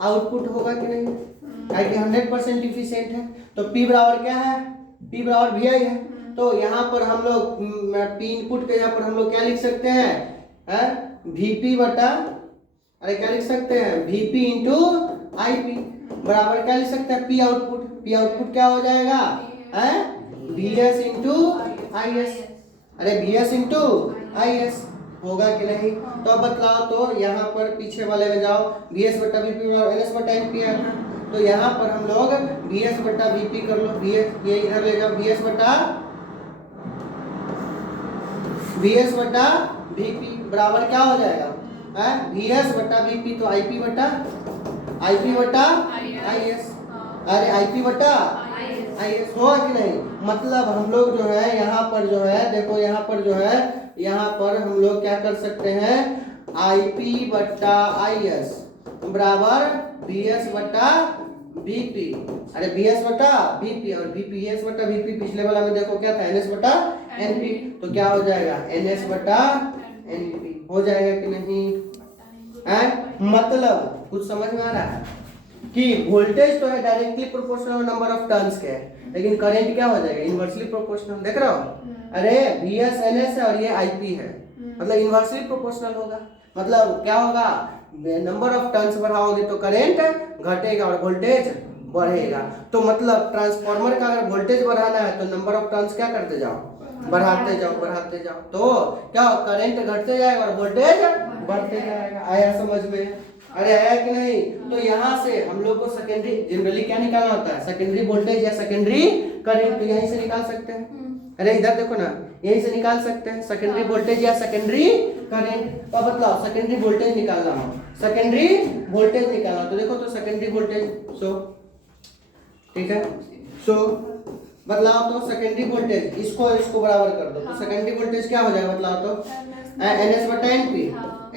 आउटपुट होगा कि नहीं, क्योंकि 100% इफिशिएंट है। तो P बराबर क्या है, P बराबर Vi है। तो यहाँ पर हम लोग P इनपुट के यहाँ पर हम लोग क्या लिख सकते हैं, Vp बटा, अरे क्या लिख सकते हैं, Vp इंटू Ip बराबर क्या लिख सकते हैं, P आउटपुट क्या हो जाएगा, Vs इंटू Is। अरे Vs इंटू Is होगा कि नहीं। तो अब बतलाओ, तो यहाँ पर पीछे वाले में जाओ, Vs बटा Vp बराबर NS बटा Np आता, तो यहाँ पर हम लोग Vs बटा Vp कर लो, Vs ये इधर ले जाओ, Vs बटा Vp बराबर क्या हो जाएगा, Vs बटा Vp, तो Ip बटा Is, अरे Ip बटा Is होगा कि नहीं। मतलब हम लोग जो है यहाँ पर जो है देखो, यहाँ पर जो है, यहाँ पर हम लोग क्या कर सकते हैं, Ip बटा Is बराबर Vs बटा Vp, अरे Vs बटा Vp और Vs बटा Vp, पिछले वाला में देखो क्या था, NS बटा Np, तो क्या हो जाएगा, NS बटा Np हो जाएगा कि नहीं, मतलब कुछ समझ में आ रहा है कि वोल्टेज तो है directly proportional number of turns के, लेकिन करंट क्या हो जाएगा, इनवर्सली प्रोपोर्शनल। देख रहे हो, अरे Vs NS है और ये Ip है, मतलब इनवर्सली प्रोपोर्शनल होगा। मतलब क्या होगा, नंबर ऑफ टर्न्स बढ़ाओगे तो करंट घटेगा और वोल्टेज बढ़ेगा। तो मतलब ट्रांसफार्मर का अगर वोल्टेज बढ़ाना है तो नंबर ऑफ टर्न्स क्या करते जाओ, बढ़ाते जाओ, तो क्या करंट घटते जाएगा और वोल्टेज बढ़ते जाएगा। आया समझ में? अरे आया कि नहीं? तो यहाँ से हम लोग को सेकेंडरी जनरली क्या निकालना होता है, सेकेंडरी वोल्टेज या सेकेंडरी करंट, तो यहीं से निकाल सकते हैं। अरे इधर देखो ना, यहीं से निकाल सकते हैं सेकेंडरी वोल्टेज या सेकेंडरी करंट। तो बतलाओ सेकेंडरी वोल्टेज निकालना हो, सेकेंडरी वोल्टेज निकालना, तो देखो तो सेकेंडरी वोल्टेज सो ठीक है, सो बतलाओ तो सेकेंडरी वोल्टेज इसको बराबर कर दो, तो सेकेंडरी वोल्टेज क्या हो जाएगा बतलाओ तो, NS बटा NP,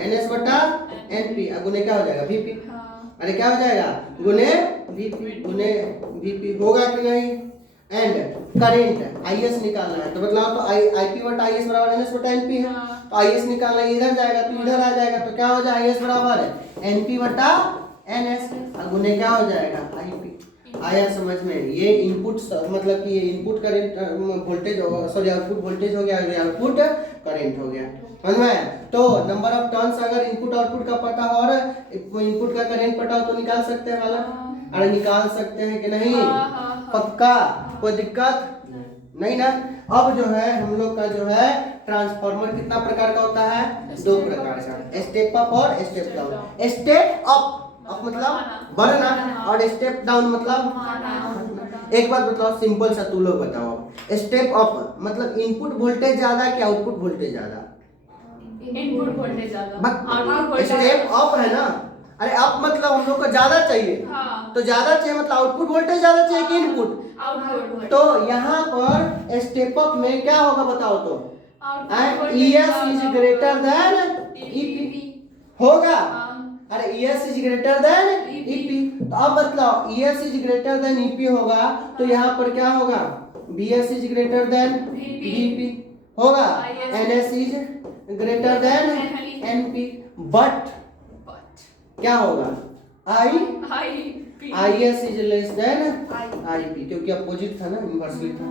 NS बटा NP गुने क्या हो जाएगा VP। अरे क्या हो जाएगा गुने VP होगा कि नहीं। एंड करंट IS निकालना है, तो बतलाओ तो IP बटा IS बराबर NS बटा NP है, तो IS निकालना है, इधर जाएगा तो इधर आ जाएगा, तो क्या हो जाएगा IS बराबर NP बटा NS गुने क्या हो जाएगा IP। आया समझ में? ये इनपुट मतलब कि ये input current voltage, sorry output voltage हो गया, आउटपुट करंट हो गया, समझ में? तो नंबर ऑफ टर्न्स अगर इनपुट आउटपुट का पता हो और इनपुट का करंट पता हो तो निकाल सकते हैं वाला। अरे निकाल सकते हैं कि नहीं? पक्का? कोई दिक्कत नहीं ना। अब जो है हम लोग का जो है ट्रांसफार्मर कितना प्रकार का होता है, 2 प्रकार का, स्टेप अप और स्टेप डाउन। स्टेप अप मतलब बढ़ना और स्टेप डाउन मतलब, एक बात बताओ सिंपल सा, तू लोग बताओ, स्टेप अप मतलब इनपुट वोल्टेज ज्यादा कि आउटपुट वोल्टेज ज्यादा? इनपुट वोल्टेज ज्यादा, स्टेप अप है ना। अरे अप मतलब हम लोग को ज्यादा चाहिए, तो ज्यादा चाहिए मतलब आउटपुट वोल्टेज ज्यादा चाहिए कि इनपुट? तो यहाँ पर स्टेप अप में क्या होगा बताओ तो, ES is greater than EP होगा। अरे ES is greater than EP, तो अब बतलाओ ES is greater than EP होगा तो यहाँ पर क्या होगा, BS is greater than VP होगा, NS is greater than NP, but क्या होगा IS is less than IP, क्योंकि अपोजिट था ना, इनवर्सली था।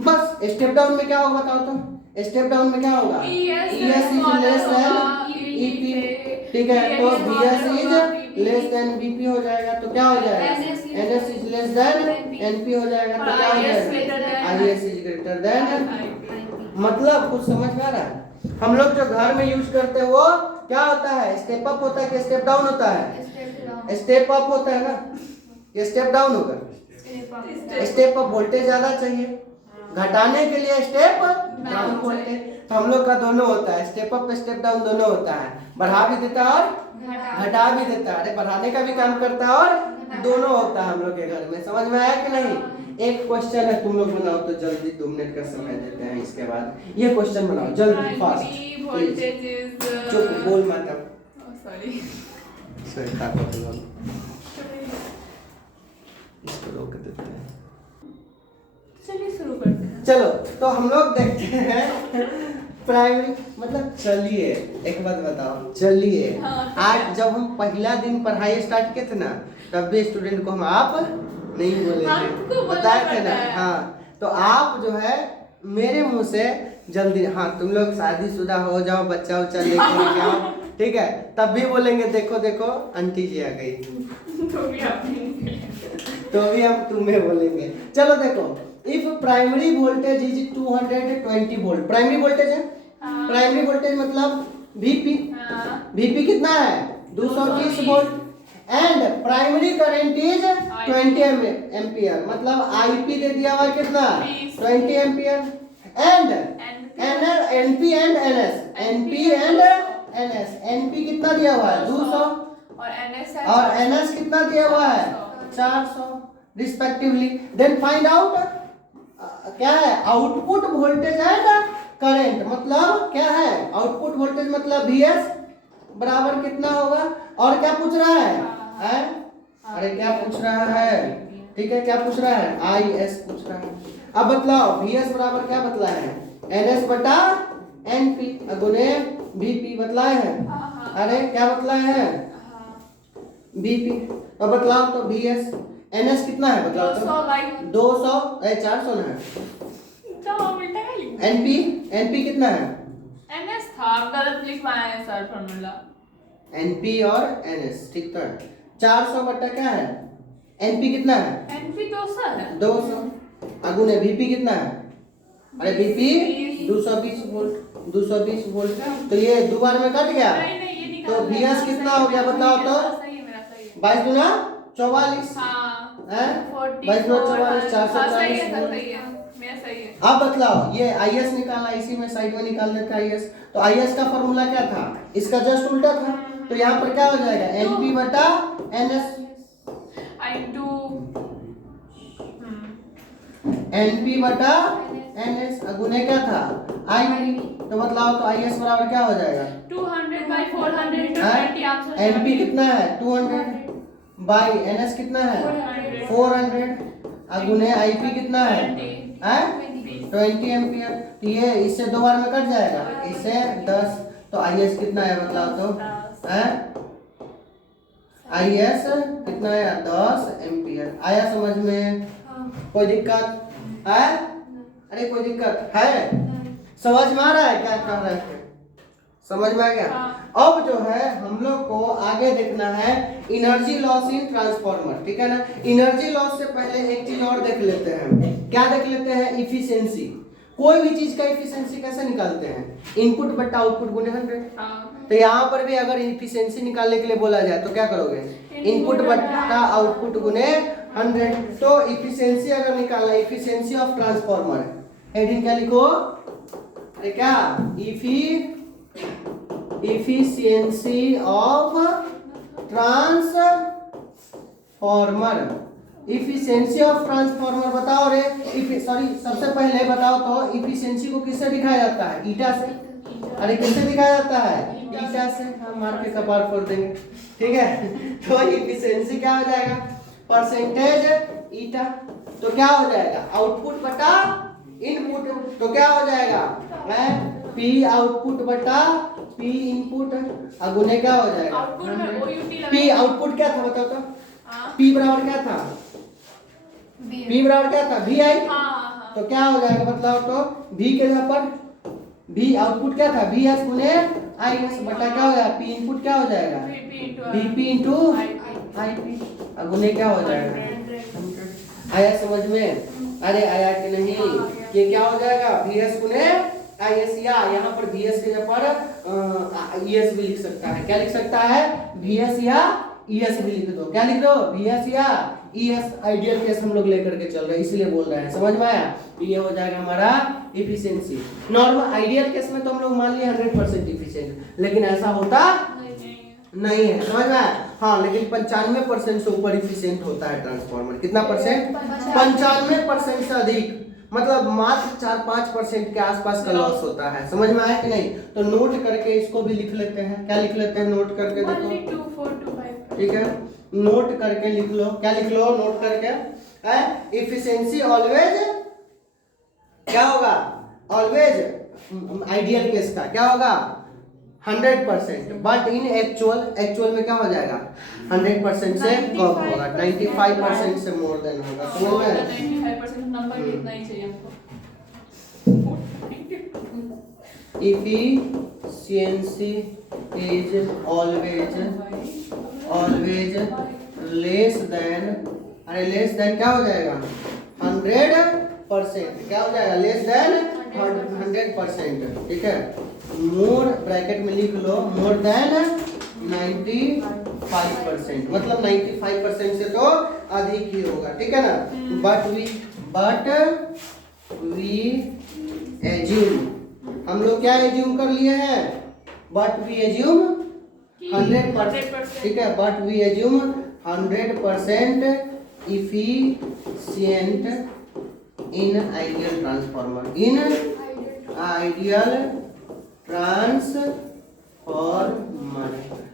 बस स्टेप डाउन में क्या होगा बताओ तो, स्टेप डाउन में क्या होगा, ES is less than EP, ठीक है, तो BS is less than BP हो जाएगा, तो क्या हो जाएगा NS is less than NP हो जाएगा, तो क्या हो जाएगा IS इज ग्रेटर देन। मतलब कुछ समझ में आ रहा है? हम लोग जो घर में यूज करते हैं वो क्या होता है, स्टेप अप होता है कि स्टेप डाउन होता है? स्टेप अप होता है ना, ये स्टेप डाउन होगा। स्टेप अप वोल्टेज ज्यादा चाहिए, घटाने के लिए स्टेप डाउन वोल्टेज, तो हम लोग का दोनों होता है, स्टेप अप स्टेप डाउन दोनों होता है, बढ़ा भी देता है और घटा भी देता है। अरे बढ़ाने का भी काम करता है और दोनों होता है हम लोग के घर में, समझ में आया कि नहीं? एक क्वेश्चन है, तुम लोग बनाओ तो जल्दी, 2 मिनट का समय देते हैं, इसके बाद ये क्वेश्चन बनाओ जल्दी फास्ट। चुप बोल मत अब, इसको रोक देते हैं। चलिए शुरू करते हैं। चलो तो हम लोग देखते हैं प्राइमरी, मतलब चलिए एक बात बताओ, चलिए आज जब हम पहला दिन पढ़ाई स्टार्ट किए थे ना, तब भी स्टूडेंट को हम आप नहीं बोले थे, बताए थे ना। हाँ तो आप जो है मेरे मुंह से जल्दी, हाँ तुम लोग शादीशुदा हो जाओ, बच्चा उच्चा लेके आओ, ठीक है, तब भी बोलेंगे देखो देखो आंटी जी आ गई, तो भी हम तुम्हें बोलेंगे। चलो देखो, if primary voltage is 220 volt, primary voltage है, प्राइमरी वोल्टेज मतलब VP कितना है 220 volt, and primary current is 20 ampere, मतलब IP दे दिया हुआ कितना 20 ampere, and NP and NS, NP कितना दिया हुआ है 200 और NS कितना दिया हुआ है 400 रिस्पेक्टिवली। देन फाइंड आउट क्या है आउटपुट वोल्टेज एंड करंट, मतलब क्या है आउटपुट वोल्टेज मतलब VS बराबर कितना होगा, और क्या पूछ रहा है? अरे क्या पूछ रहा है, ठीक है, क्या पूछ रहा है IS पूछ रहा है। अब बतलाओ VS बराबर क्या बतला है NS बटा NP गुने VP बतलाए हैं। अरे क्या बतलाए हैं VP, अब बतलाओ तो VS, NS कितना है बतलाओ तो 200, 400 ना है, NP कितना है NS था, गलत लिखवाया है सर फॉर्मूला, NP और NS, ठीक था। 400 बट्टा क्या है, NP कितना है, NP 200 है। 200, अगुने VP कितना है, अरे VP 220 वोल्ट, 220 वोल्ट, तो ये दो बार में कट गया, नहीं नहीं, ये निकाल तो VS कितना हो गया बताओ तो, सही है मेरा, सही है। 22 दूना 44 हाँ है, 44, 22 दूना 44, हाँ, 440 सही है सर, वोल्ट। सही है, मेरा सही है। अब बतलाओ, ये IS निकालना, इसी में साइड में निकाल देते हैं IS, तो IS का फॉर्मूला क्या था, इसका जस्ट उल्टा था, तो यहाँ पर क्या हो जाएगा, NP बटा NS, into NP बटा NS, अगुने क्या था IP, तो बतलाओ तो IS बराबर क्या हो जाएगा, 200 by 400 into 20 आंसर। NP कितना है 200 बाई NS कितना है 400, अगुने IP कितना है 20 एम्पियर, तो ये इससे दो बार में कट जाएगा, इससे 10, तो IS कितना है बतलाओ तो, IS कितना है 10 एम्पियर। आया समझ में, कोई दिक्कत है, अरे कोई दिक्कत है, समझ में आ रहा है क्या कर रहे हैं, समझ में आ गया। अब जो है हम लोग को आगे देखना है एनर्जी लॉस इन ट्रांसफार्मर, ठीक है ना। एनर्जी लॉस से पहले एक चीज और देख लेते हैं, क्या देख लेते हैं, इफिशियंसी। कोई भी चीज का इफिशियंसी कैसे निकालते हैं, इनपुट बट्टा आउटपुट गुने 100। तो यहाँ पर भी अगर इफिशियंसी निकालने के लिए बोला जाए तो क्या करोगे, इनपुट बट्टा आउटपुट गुने 100। तो इफिशियंसी अगर निकालना, इफिशियंसी ऑफ ट्रांसफार्मर, हेडिंग क्या लिखो, अरे क्या, efficiency of transformer, efficiency of transformer बताओ रे, सॉरी सबसे पहले बताओ तो इफिशियंसी को किससे दिखाया जाता है, ईटा से, अरे किससे दिखाया जाता है, ईटा से, हम मार के कपार फोड़ देंगे, ठीक है। तो इफिशियंसी क्या हो जाएगा, परसेंटेज ईटा, तो क्या हो जाएगा, आउटपुट बटा इनपुट, तो क्या हो जाएगा, P आउटपुट बटा P इनपुट, अगुने क्या हो जाएगा, आउटपुट में OUT P आउटपुट क्या था बताओ तो, P बराबर क्या था, P बराबर क्या था, VI, तो क्या हो जाएगा बतलाओ तो, V के जगह पर V आउटपुट क्या था, VS गुने IS बटा क्या हो जाएगा, P इनपुट क्या हो जाएगा, VP इंटू IP, अगुने क्या हो जाएगा 100। आया समझ में, अरे आया कि नहीं, ये क्या हो जाएगा, VS गुने IS, या यहाँ पर VS के जगह पर ES भी लिख सकता है, क्या लिख सकता है, VS या ES भी लिख दो, क्या लिख दो, VS या ES, आइडियल केस हम लोग लेकर के चल रहे हैं इसलिए बोल रहे हैं, समझ में आया। ये हो जाएगा हमारा इफिशियंसी। नॉर्मल आइडियल केस में तो हम लोग मान लिए 100% इफिशिएंट, लेकिन ऐसा होता नहीं है, समझ में आया। हाँ, लेकिन 95% से ऊपर इफिशिएंट होता है ट्रांसफार्मर, कितना परसेंट, 95% से अधिक, मतलब मात्र 4-5% के आसपास का लॉस होता है, समझ में आया कि नहीं। तो नोट करके इसको भी लिख लेते हैं, क्या लिख लेते हैं, नोट करके देखो, ठीक है, नोट करके लिख लो, क्या लिख लो, नोट करके, इफिशियंसी ऑलवेज क्या होगा, ऑलवेज आइडियल केस का क्या होगा 100%, बट इन एक्चुअल में क्या हो जाएगा 100% से कम होगा, 95% से मोर देन होगा, समझ में। 95% नंबर कितना ही चाहिए हमको, efficiency is always less than, अरे लेस देन क्या हो जाएगा 100%, क्या हो जाएगा लेस देन 100%, ठीक है। मोर ब्रैकेट में लिख लो, मोर देन 95%, मतलब 95% से तो अधिक ही होगा, ठीक है ना। बट वी एज्यूम, हम लोग क्या एज्यूम कर लिए हैं, बट वी एज्यूम 100%, ठीक है, but we assume 100% efficient in ideal transformer, in ideal transformer.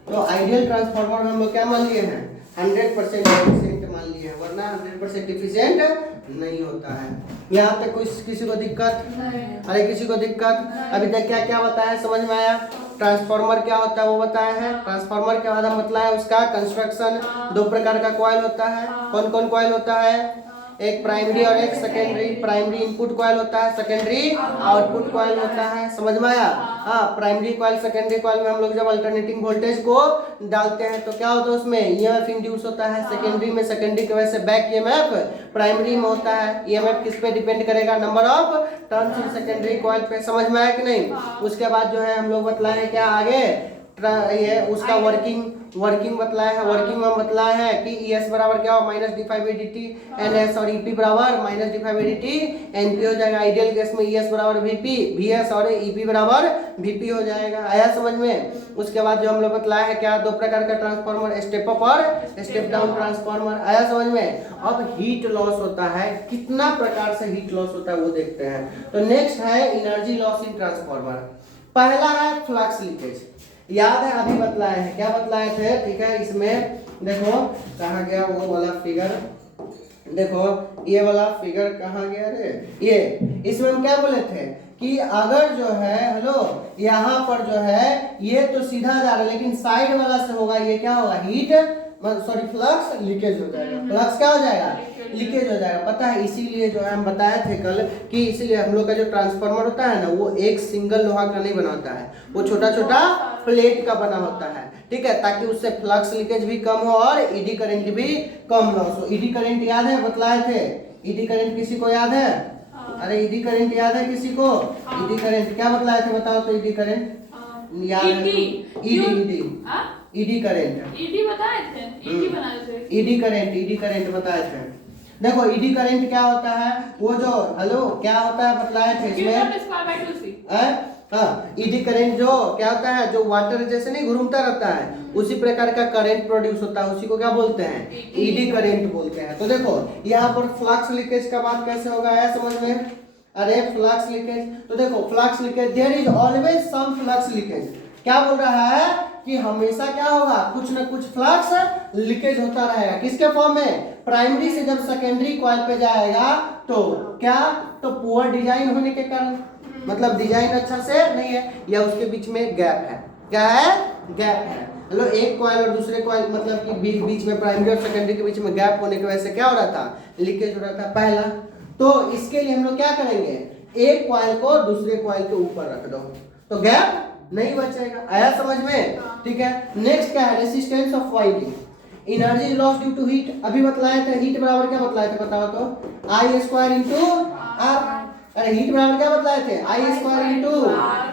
तो आइडियल ट्रांसफार्मर हम लोग क्या मान लिए हैं 100% एफिशिएंट मान लिए हैं, वरना 100% एफिशिएंट नहीं होता है। यहाँ तक कोई किसी को दिक्कत, अरे किसी को दिक्कत, अभी तक क्या क्या बताया समझ में आया। ट्रांसफार्मर क्या होता है वो बताया है, ट्रांसफार्मर क्या मतलब है उसका कंस्ट्रक्शन, दो प्रकार का कॉइल होता है, कौन कौन कॉइल होता है, एक प्राइमरी और एक सेकेंडरी। प्राइमरी इनपुट कॉइल होता है, सेकेंडरी आउटपुट कॉइल होता है। समझ में आया? हाँ, प्राइमरी कॉइल सेकेंडरी कॉइल में हम लोग जब अल्टरनेटिंग वोल्टेज को डालते हैं तो क्या होता है उसमें ईएमएफ इंड्यूस होता है सेकेंडरी में। सेकेंडरी की वजह से बैक ईएमएफ प्राइमरी में होता है। ईएमएफ किस पे डिपेंड करेगा? Number of turns in secondary coil पे। समझ में आया कि नहीं? उसके बाद जो है हम लोग बतलाए क्या आगे ये उसका वर्किंग बतलाया है। वर्किंग में बतलाया है कि ES बराबर क्या हो माइनस d5/dt, NS और EP बराबर माइनस d5/dt NP हो जाएगा। आइडियल केस में ES बराबर VP, VS और EP बराबर VP हो जाएगा। आया समझ में? उसके बाद जो हम लोग बतलाया है क्या, दो प्रकार का ट्रांसफार्मर, स्टेप अप और स्टेप डाउन ट्रांसफार्मर। आया समझ में? अब हीट लॉस होता है, कितना प्रकार से हीट लॉस होता है वो देखते हैं। तो नेक्स्ट है एनर्जी लॉस इन ट्रांसफार्मर। पहला है फ्लक्स लीकेज। याद है अभी बतलाए हैं, क्या बतलाए थे? ठीक है, इसमें देखो कहाँ गया वो वाला फिगर, देखो ये वाला फिगर कहाँ गया रे? ये इसमें हम क्या बोले थे कि अगर जो है हेलो यहाँ पर जो है ये तो सीधा जा रहा है लेकिन साइड वाला से होगा, ये क्या होगा? हीट सॉरी फ्लक्स लीकेज हो जाएगा। फ्लक्स क्या हो जाएगा? लीकेज हो जाएगा। पता है इसीलिए जो है हम बताए थे कल कि इसीलिए हम लोग का जो ट्रांसफार्मर होता है ना वो एक सिंगल लोहा का नहीं बना होता है, वो छोटा छोटा प्लेट का बना होता है। ठीक है, ताकि उससे फ्लक्स लीकेज भी कम हो और ईडी करंट भी कम लॉस हो। ईडी करंट याद है बतलाए थे? ईडी करंट किसी को याद है? अरे ईडी करंट याद है किसी को? ईडी करंट क्या बतलाए थे बताओ तो? ईडी करंट याद है? ईडी करंट ईडी बताए थे, ईडी बनाए थे। ईडी करंट बताए थे। देखो ईडी करंट क्या होता है? वो जो हेलो क्या होता है बतलाए थे इसमें? हाँ, ईडी करंट जो क्या होता है, जो वाटर जैसे नहीं घूमता रहता है उसी प्रकार का करंट प्रोड्यूस होता है, उसी को क्या बोलते हैं? ईडी करंट बोलते हैं। तो देखो यहाँ पर फ्लक्स लीकेज का बात कैसे होगा आया समझ में? अरे फ्लक्स लीकेज, तो देखो flux leakage, there is always some flux leakage. क्या बोल रहा है कि हमेशा क्या होगा? कुछ ना कुछ फ्लक्स लीकेज होता रहेगा। किसके फॉर्म में? प्राइमरी से जब सेकेंडरी कॉइल पे जाएगा तो क्या, तो पुअर डिजाइन होने के कारण, मतलब डिजाइन अच्छा से नहीं है या उसके बीच में गैप है। क्या है? गैप है। हेलो एक कॉइल और दूसरे कॉइल मतलब कि बीच में प्राइमरी और सेकेंडरी के बीच में गैप होने की वजह से क्या हो रहा था? लीकेज हो रहा था पहला। तो इसके लिए हम लोग क्या करेंगे? एक कॉइल को दूसरे कॉइल के ऊपर रख दो तो गैप नहीं बचेगा। आया समझ में? ठीक है, नेक्स्ट क्या है? Resistance of winding, energy loss due to heat. अभी बतलाए थे हीट बराबर क्या बतलाए थे बताओ तो? I² into are. अरे हीट बराबर क्या बतलाए थे? I² into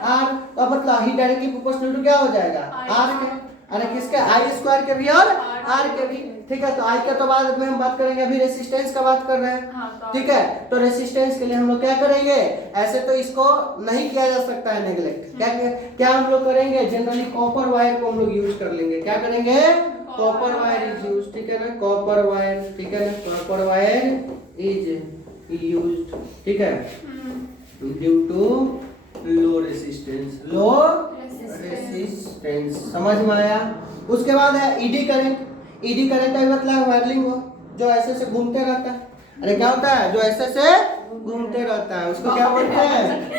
R. तो बतला हीट डायरेक्टली प्रोपोर्शनल टू क्या हो जाएगा? आर के। अरे किसके? I² के भी और आर के भी। ठीक है, तो आई के तो बाद में हम बात करेंगे, अभी रेसिस्टेंस का बात कर रहे हैं। ठीक है, तो रेसिस्टेंस के लिए हम लोग क्या करेंगे? ऐसे तो इसको नहीं किया जा सकता है नेग्लेक्ट। क्या हम लोग करेंगे? जनरली कॉपर वायर को हम लोग यूज कर लेंगे। क्या करेंगे? Copper wire is use. ठीक है ना, कॉपर वायर। ठीक है ना, कॉपर वायर इज यूज्ड। ठीक है, due to low resistance, low resistance. समझ में आया? उसके बाद है ईडी करंट। ईडी करंट है मतलब वायरलिंग हो जो ऐसे से घूमते रहता है। अरे क्या होता है? जो ऐसे से घूमते रहता है उसको क्या बोलते हैं?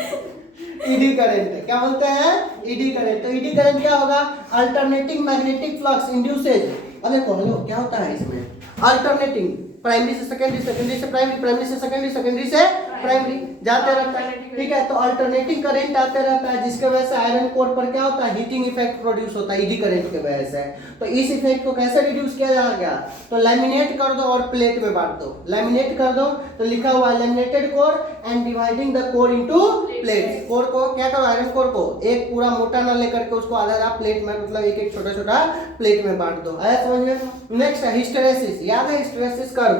Eddy current. क्या बोलते हैं? Eddy current. तो ईडी करंट क्या होगा? Alternating magnetic flux induces. अरे हेलो क्या होता है इसमें? अल्टरनेटिंग, प्राइमरी से सेकेंडरी, सेकेंडरी से प्राइमरी, प्राइमरी से सेकेंडरी, सेकेंडरी से प्राइमरी जाते रहता है। ठीक है, तो अल्टरनेटिंग करंट आते रहता है जिसके वजह से आयरन कोर पर क्या होता है? हीटिंग इफेक्ट प्रोड्यूस होता है ईडी करंट के वजह से। तो इस इफेक्ट को कैसे रिड्यूस किया जाएगा? तो लैमिनेट कर दो और प्लेट में बांट दो। लैमिनेट कर दो तो लिखा हुआ है laminated core and dividing the core into plates. Core को क्या करो? आयरन कोर को एक पूरा मोटा ना लेकर के उसको आधा आधा प्लेट में मतलब एक एक छोटा छोटा प्लेट में बांट दो। आया समझ में? नेक्स्ट है हिस्टेरेसिस। याद है हिस्टेरेसिस कर्व?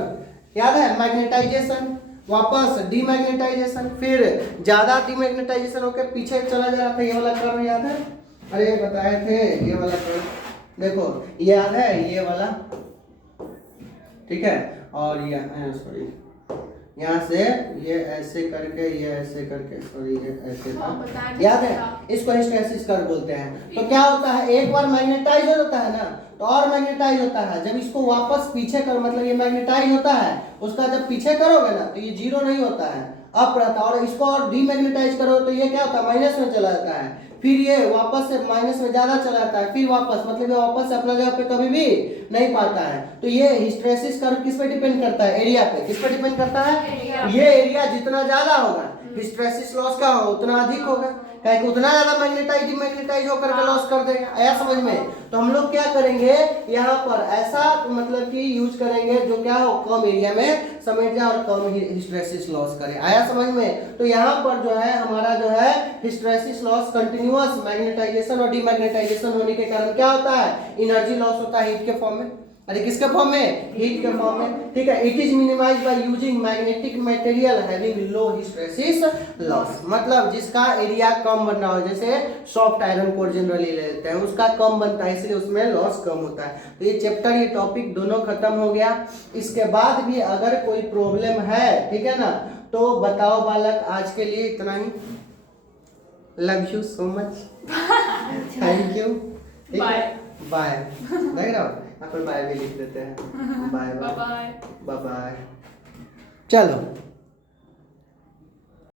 याद है? मैग्नेटाइजेशन, वापस डीमैग्नेटाइजेशन, फिर ज्यादा डीमैग्नेटाइजेशन होकर पीछे चला जा रहा था, ये वाला कर्व याद है? अरे बताए थे ये वाला कर्व, देखो ये याद है? ये वाला। ठीक है, और ये सॉरी यहाँ से ये ऐसे करके, ये ऐसे करके, सॉरी ये ऐसे था, याद है? इसको हिस्टेरेसिस कर्व बोलते हैं। तो क्या होता है? एक बार मैग्नेटाइज हो जाता है ना तो और मैग्नेटाइज होता है। जब इसको वापस पीछे करो मतलब ये मैग्नेटाइज होता है, उसका जब पीछे करोगे ना तो ये जीरो नहीं होता है, अप रहता है। और इसको और डीमैग्नेटाइज करो तो ये क्या होता है? माइनस में चला जाता है। फिर ये वापस से माइनस में ज्यादा चला जाता है, फिर वापस मतलब ये वापस से अपना जगह पे कभी भी नहीं पाता है। तो ये हिस्टैरिसीस कर्व किस पे डिपेंड करता है? एरिया पे। किस पे डिपेंड करता है? ये एरिया जितना ज्यादा होगा हिस्टैरिसीस लॉस का होगा उतना अधिक होगा, क्योंकि उतना ज्यादा मैग्नेटाइज होकर के लॉस कर देगा। आया समझ में? तो हम लोग क्या करेंगे यहाँ पर ऐसा मतलब कि यूज करेंगे जो क्या हो कम एरिया में समेट जाए और कम हिस्टैरिसीस लॉस करे। आया समझ में? तो यहाँ पर जो है हमारा जो है हिस्टैरिसीस लॉस कंटिन्यूअस मैग्नेटाइजेशन और डीमैग्नेटाइजेशन होने के कारण क्या होता है? एनर्जी लॉस होता है हीट के फॉर्म में। अरे किसके फॉर्म में? हीट के फॉर्म में। ठीक है, it is minimised by using magnetic material having low hysteresis loss, मतलब जिसका एरिया कम बनना हो, जैसे सॉफ्ट आयरन कोर जनरली ले लेते हैं, उसका कम बनता है इसलिए उसमें लॉस कम होता है। तो ये चैप्टर ये टॉपिक दोनों खत्म हो गया। इसके बाद भी अगर कोई प्रॉब्लम है, ठीक है ना, तो बताओ बालक। आज के लिए इतना ही। Love you so much, thank you. Bye bye. देख रहा हो यहाँ पर बाय भी लिख देते हैं। Bye bye bye bye bye. चलो।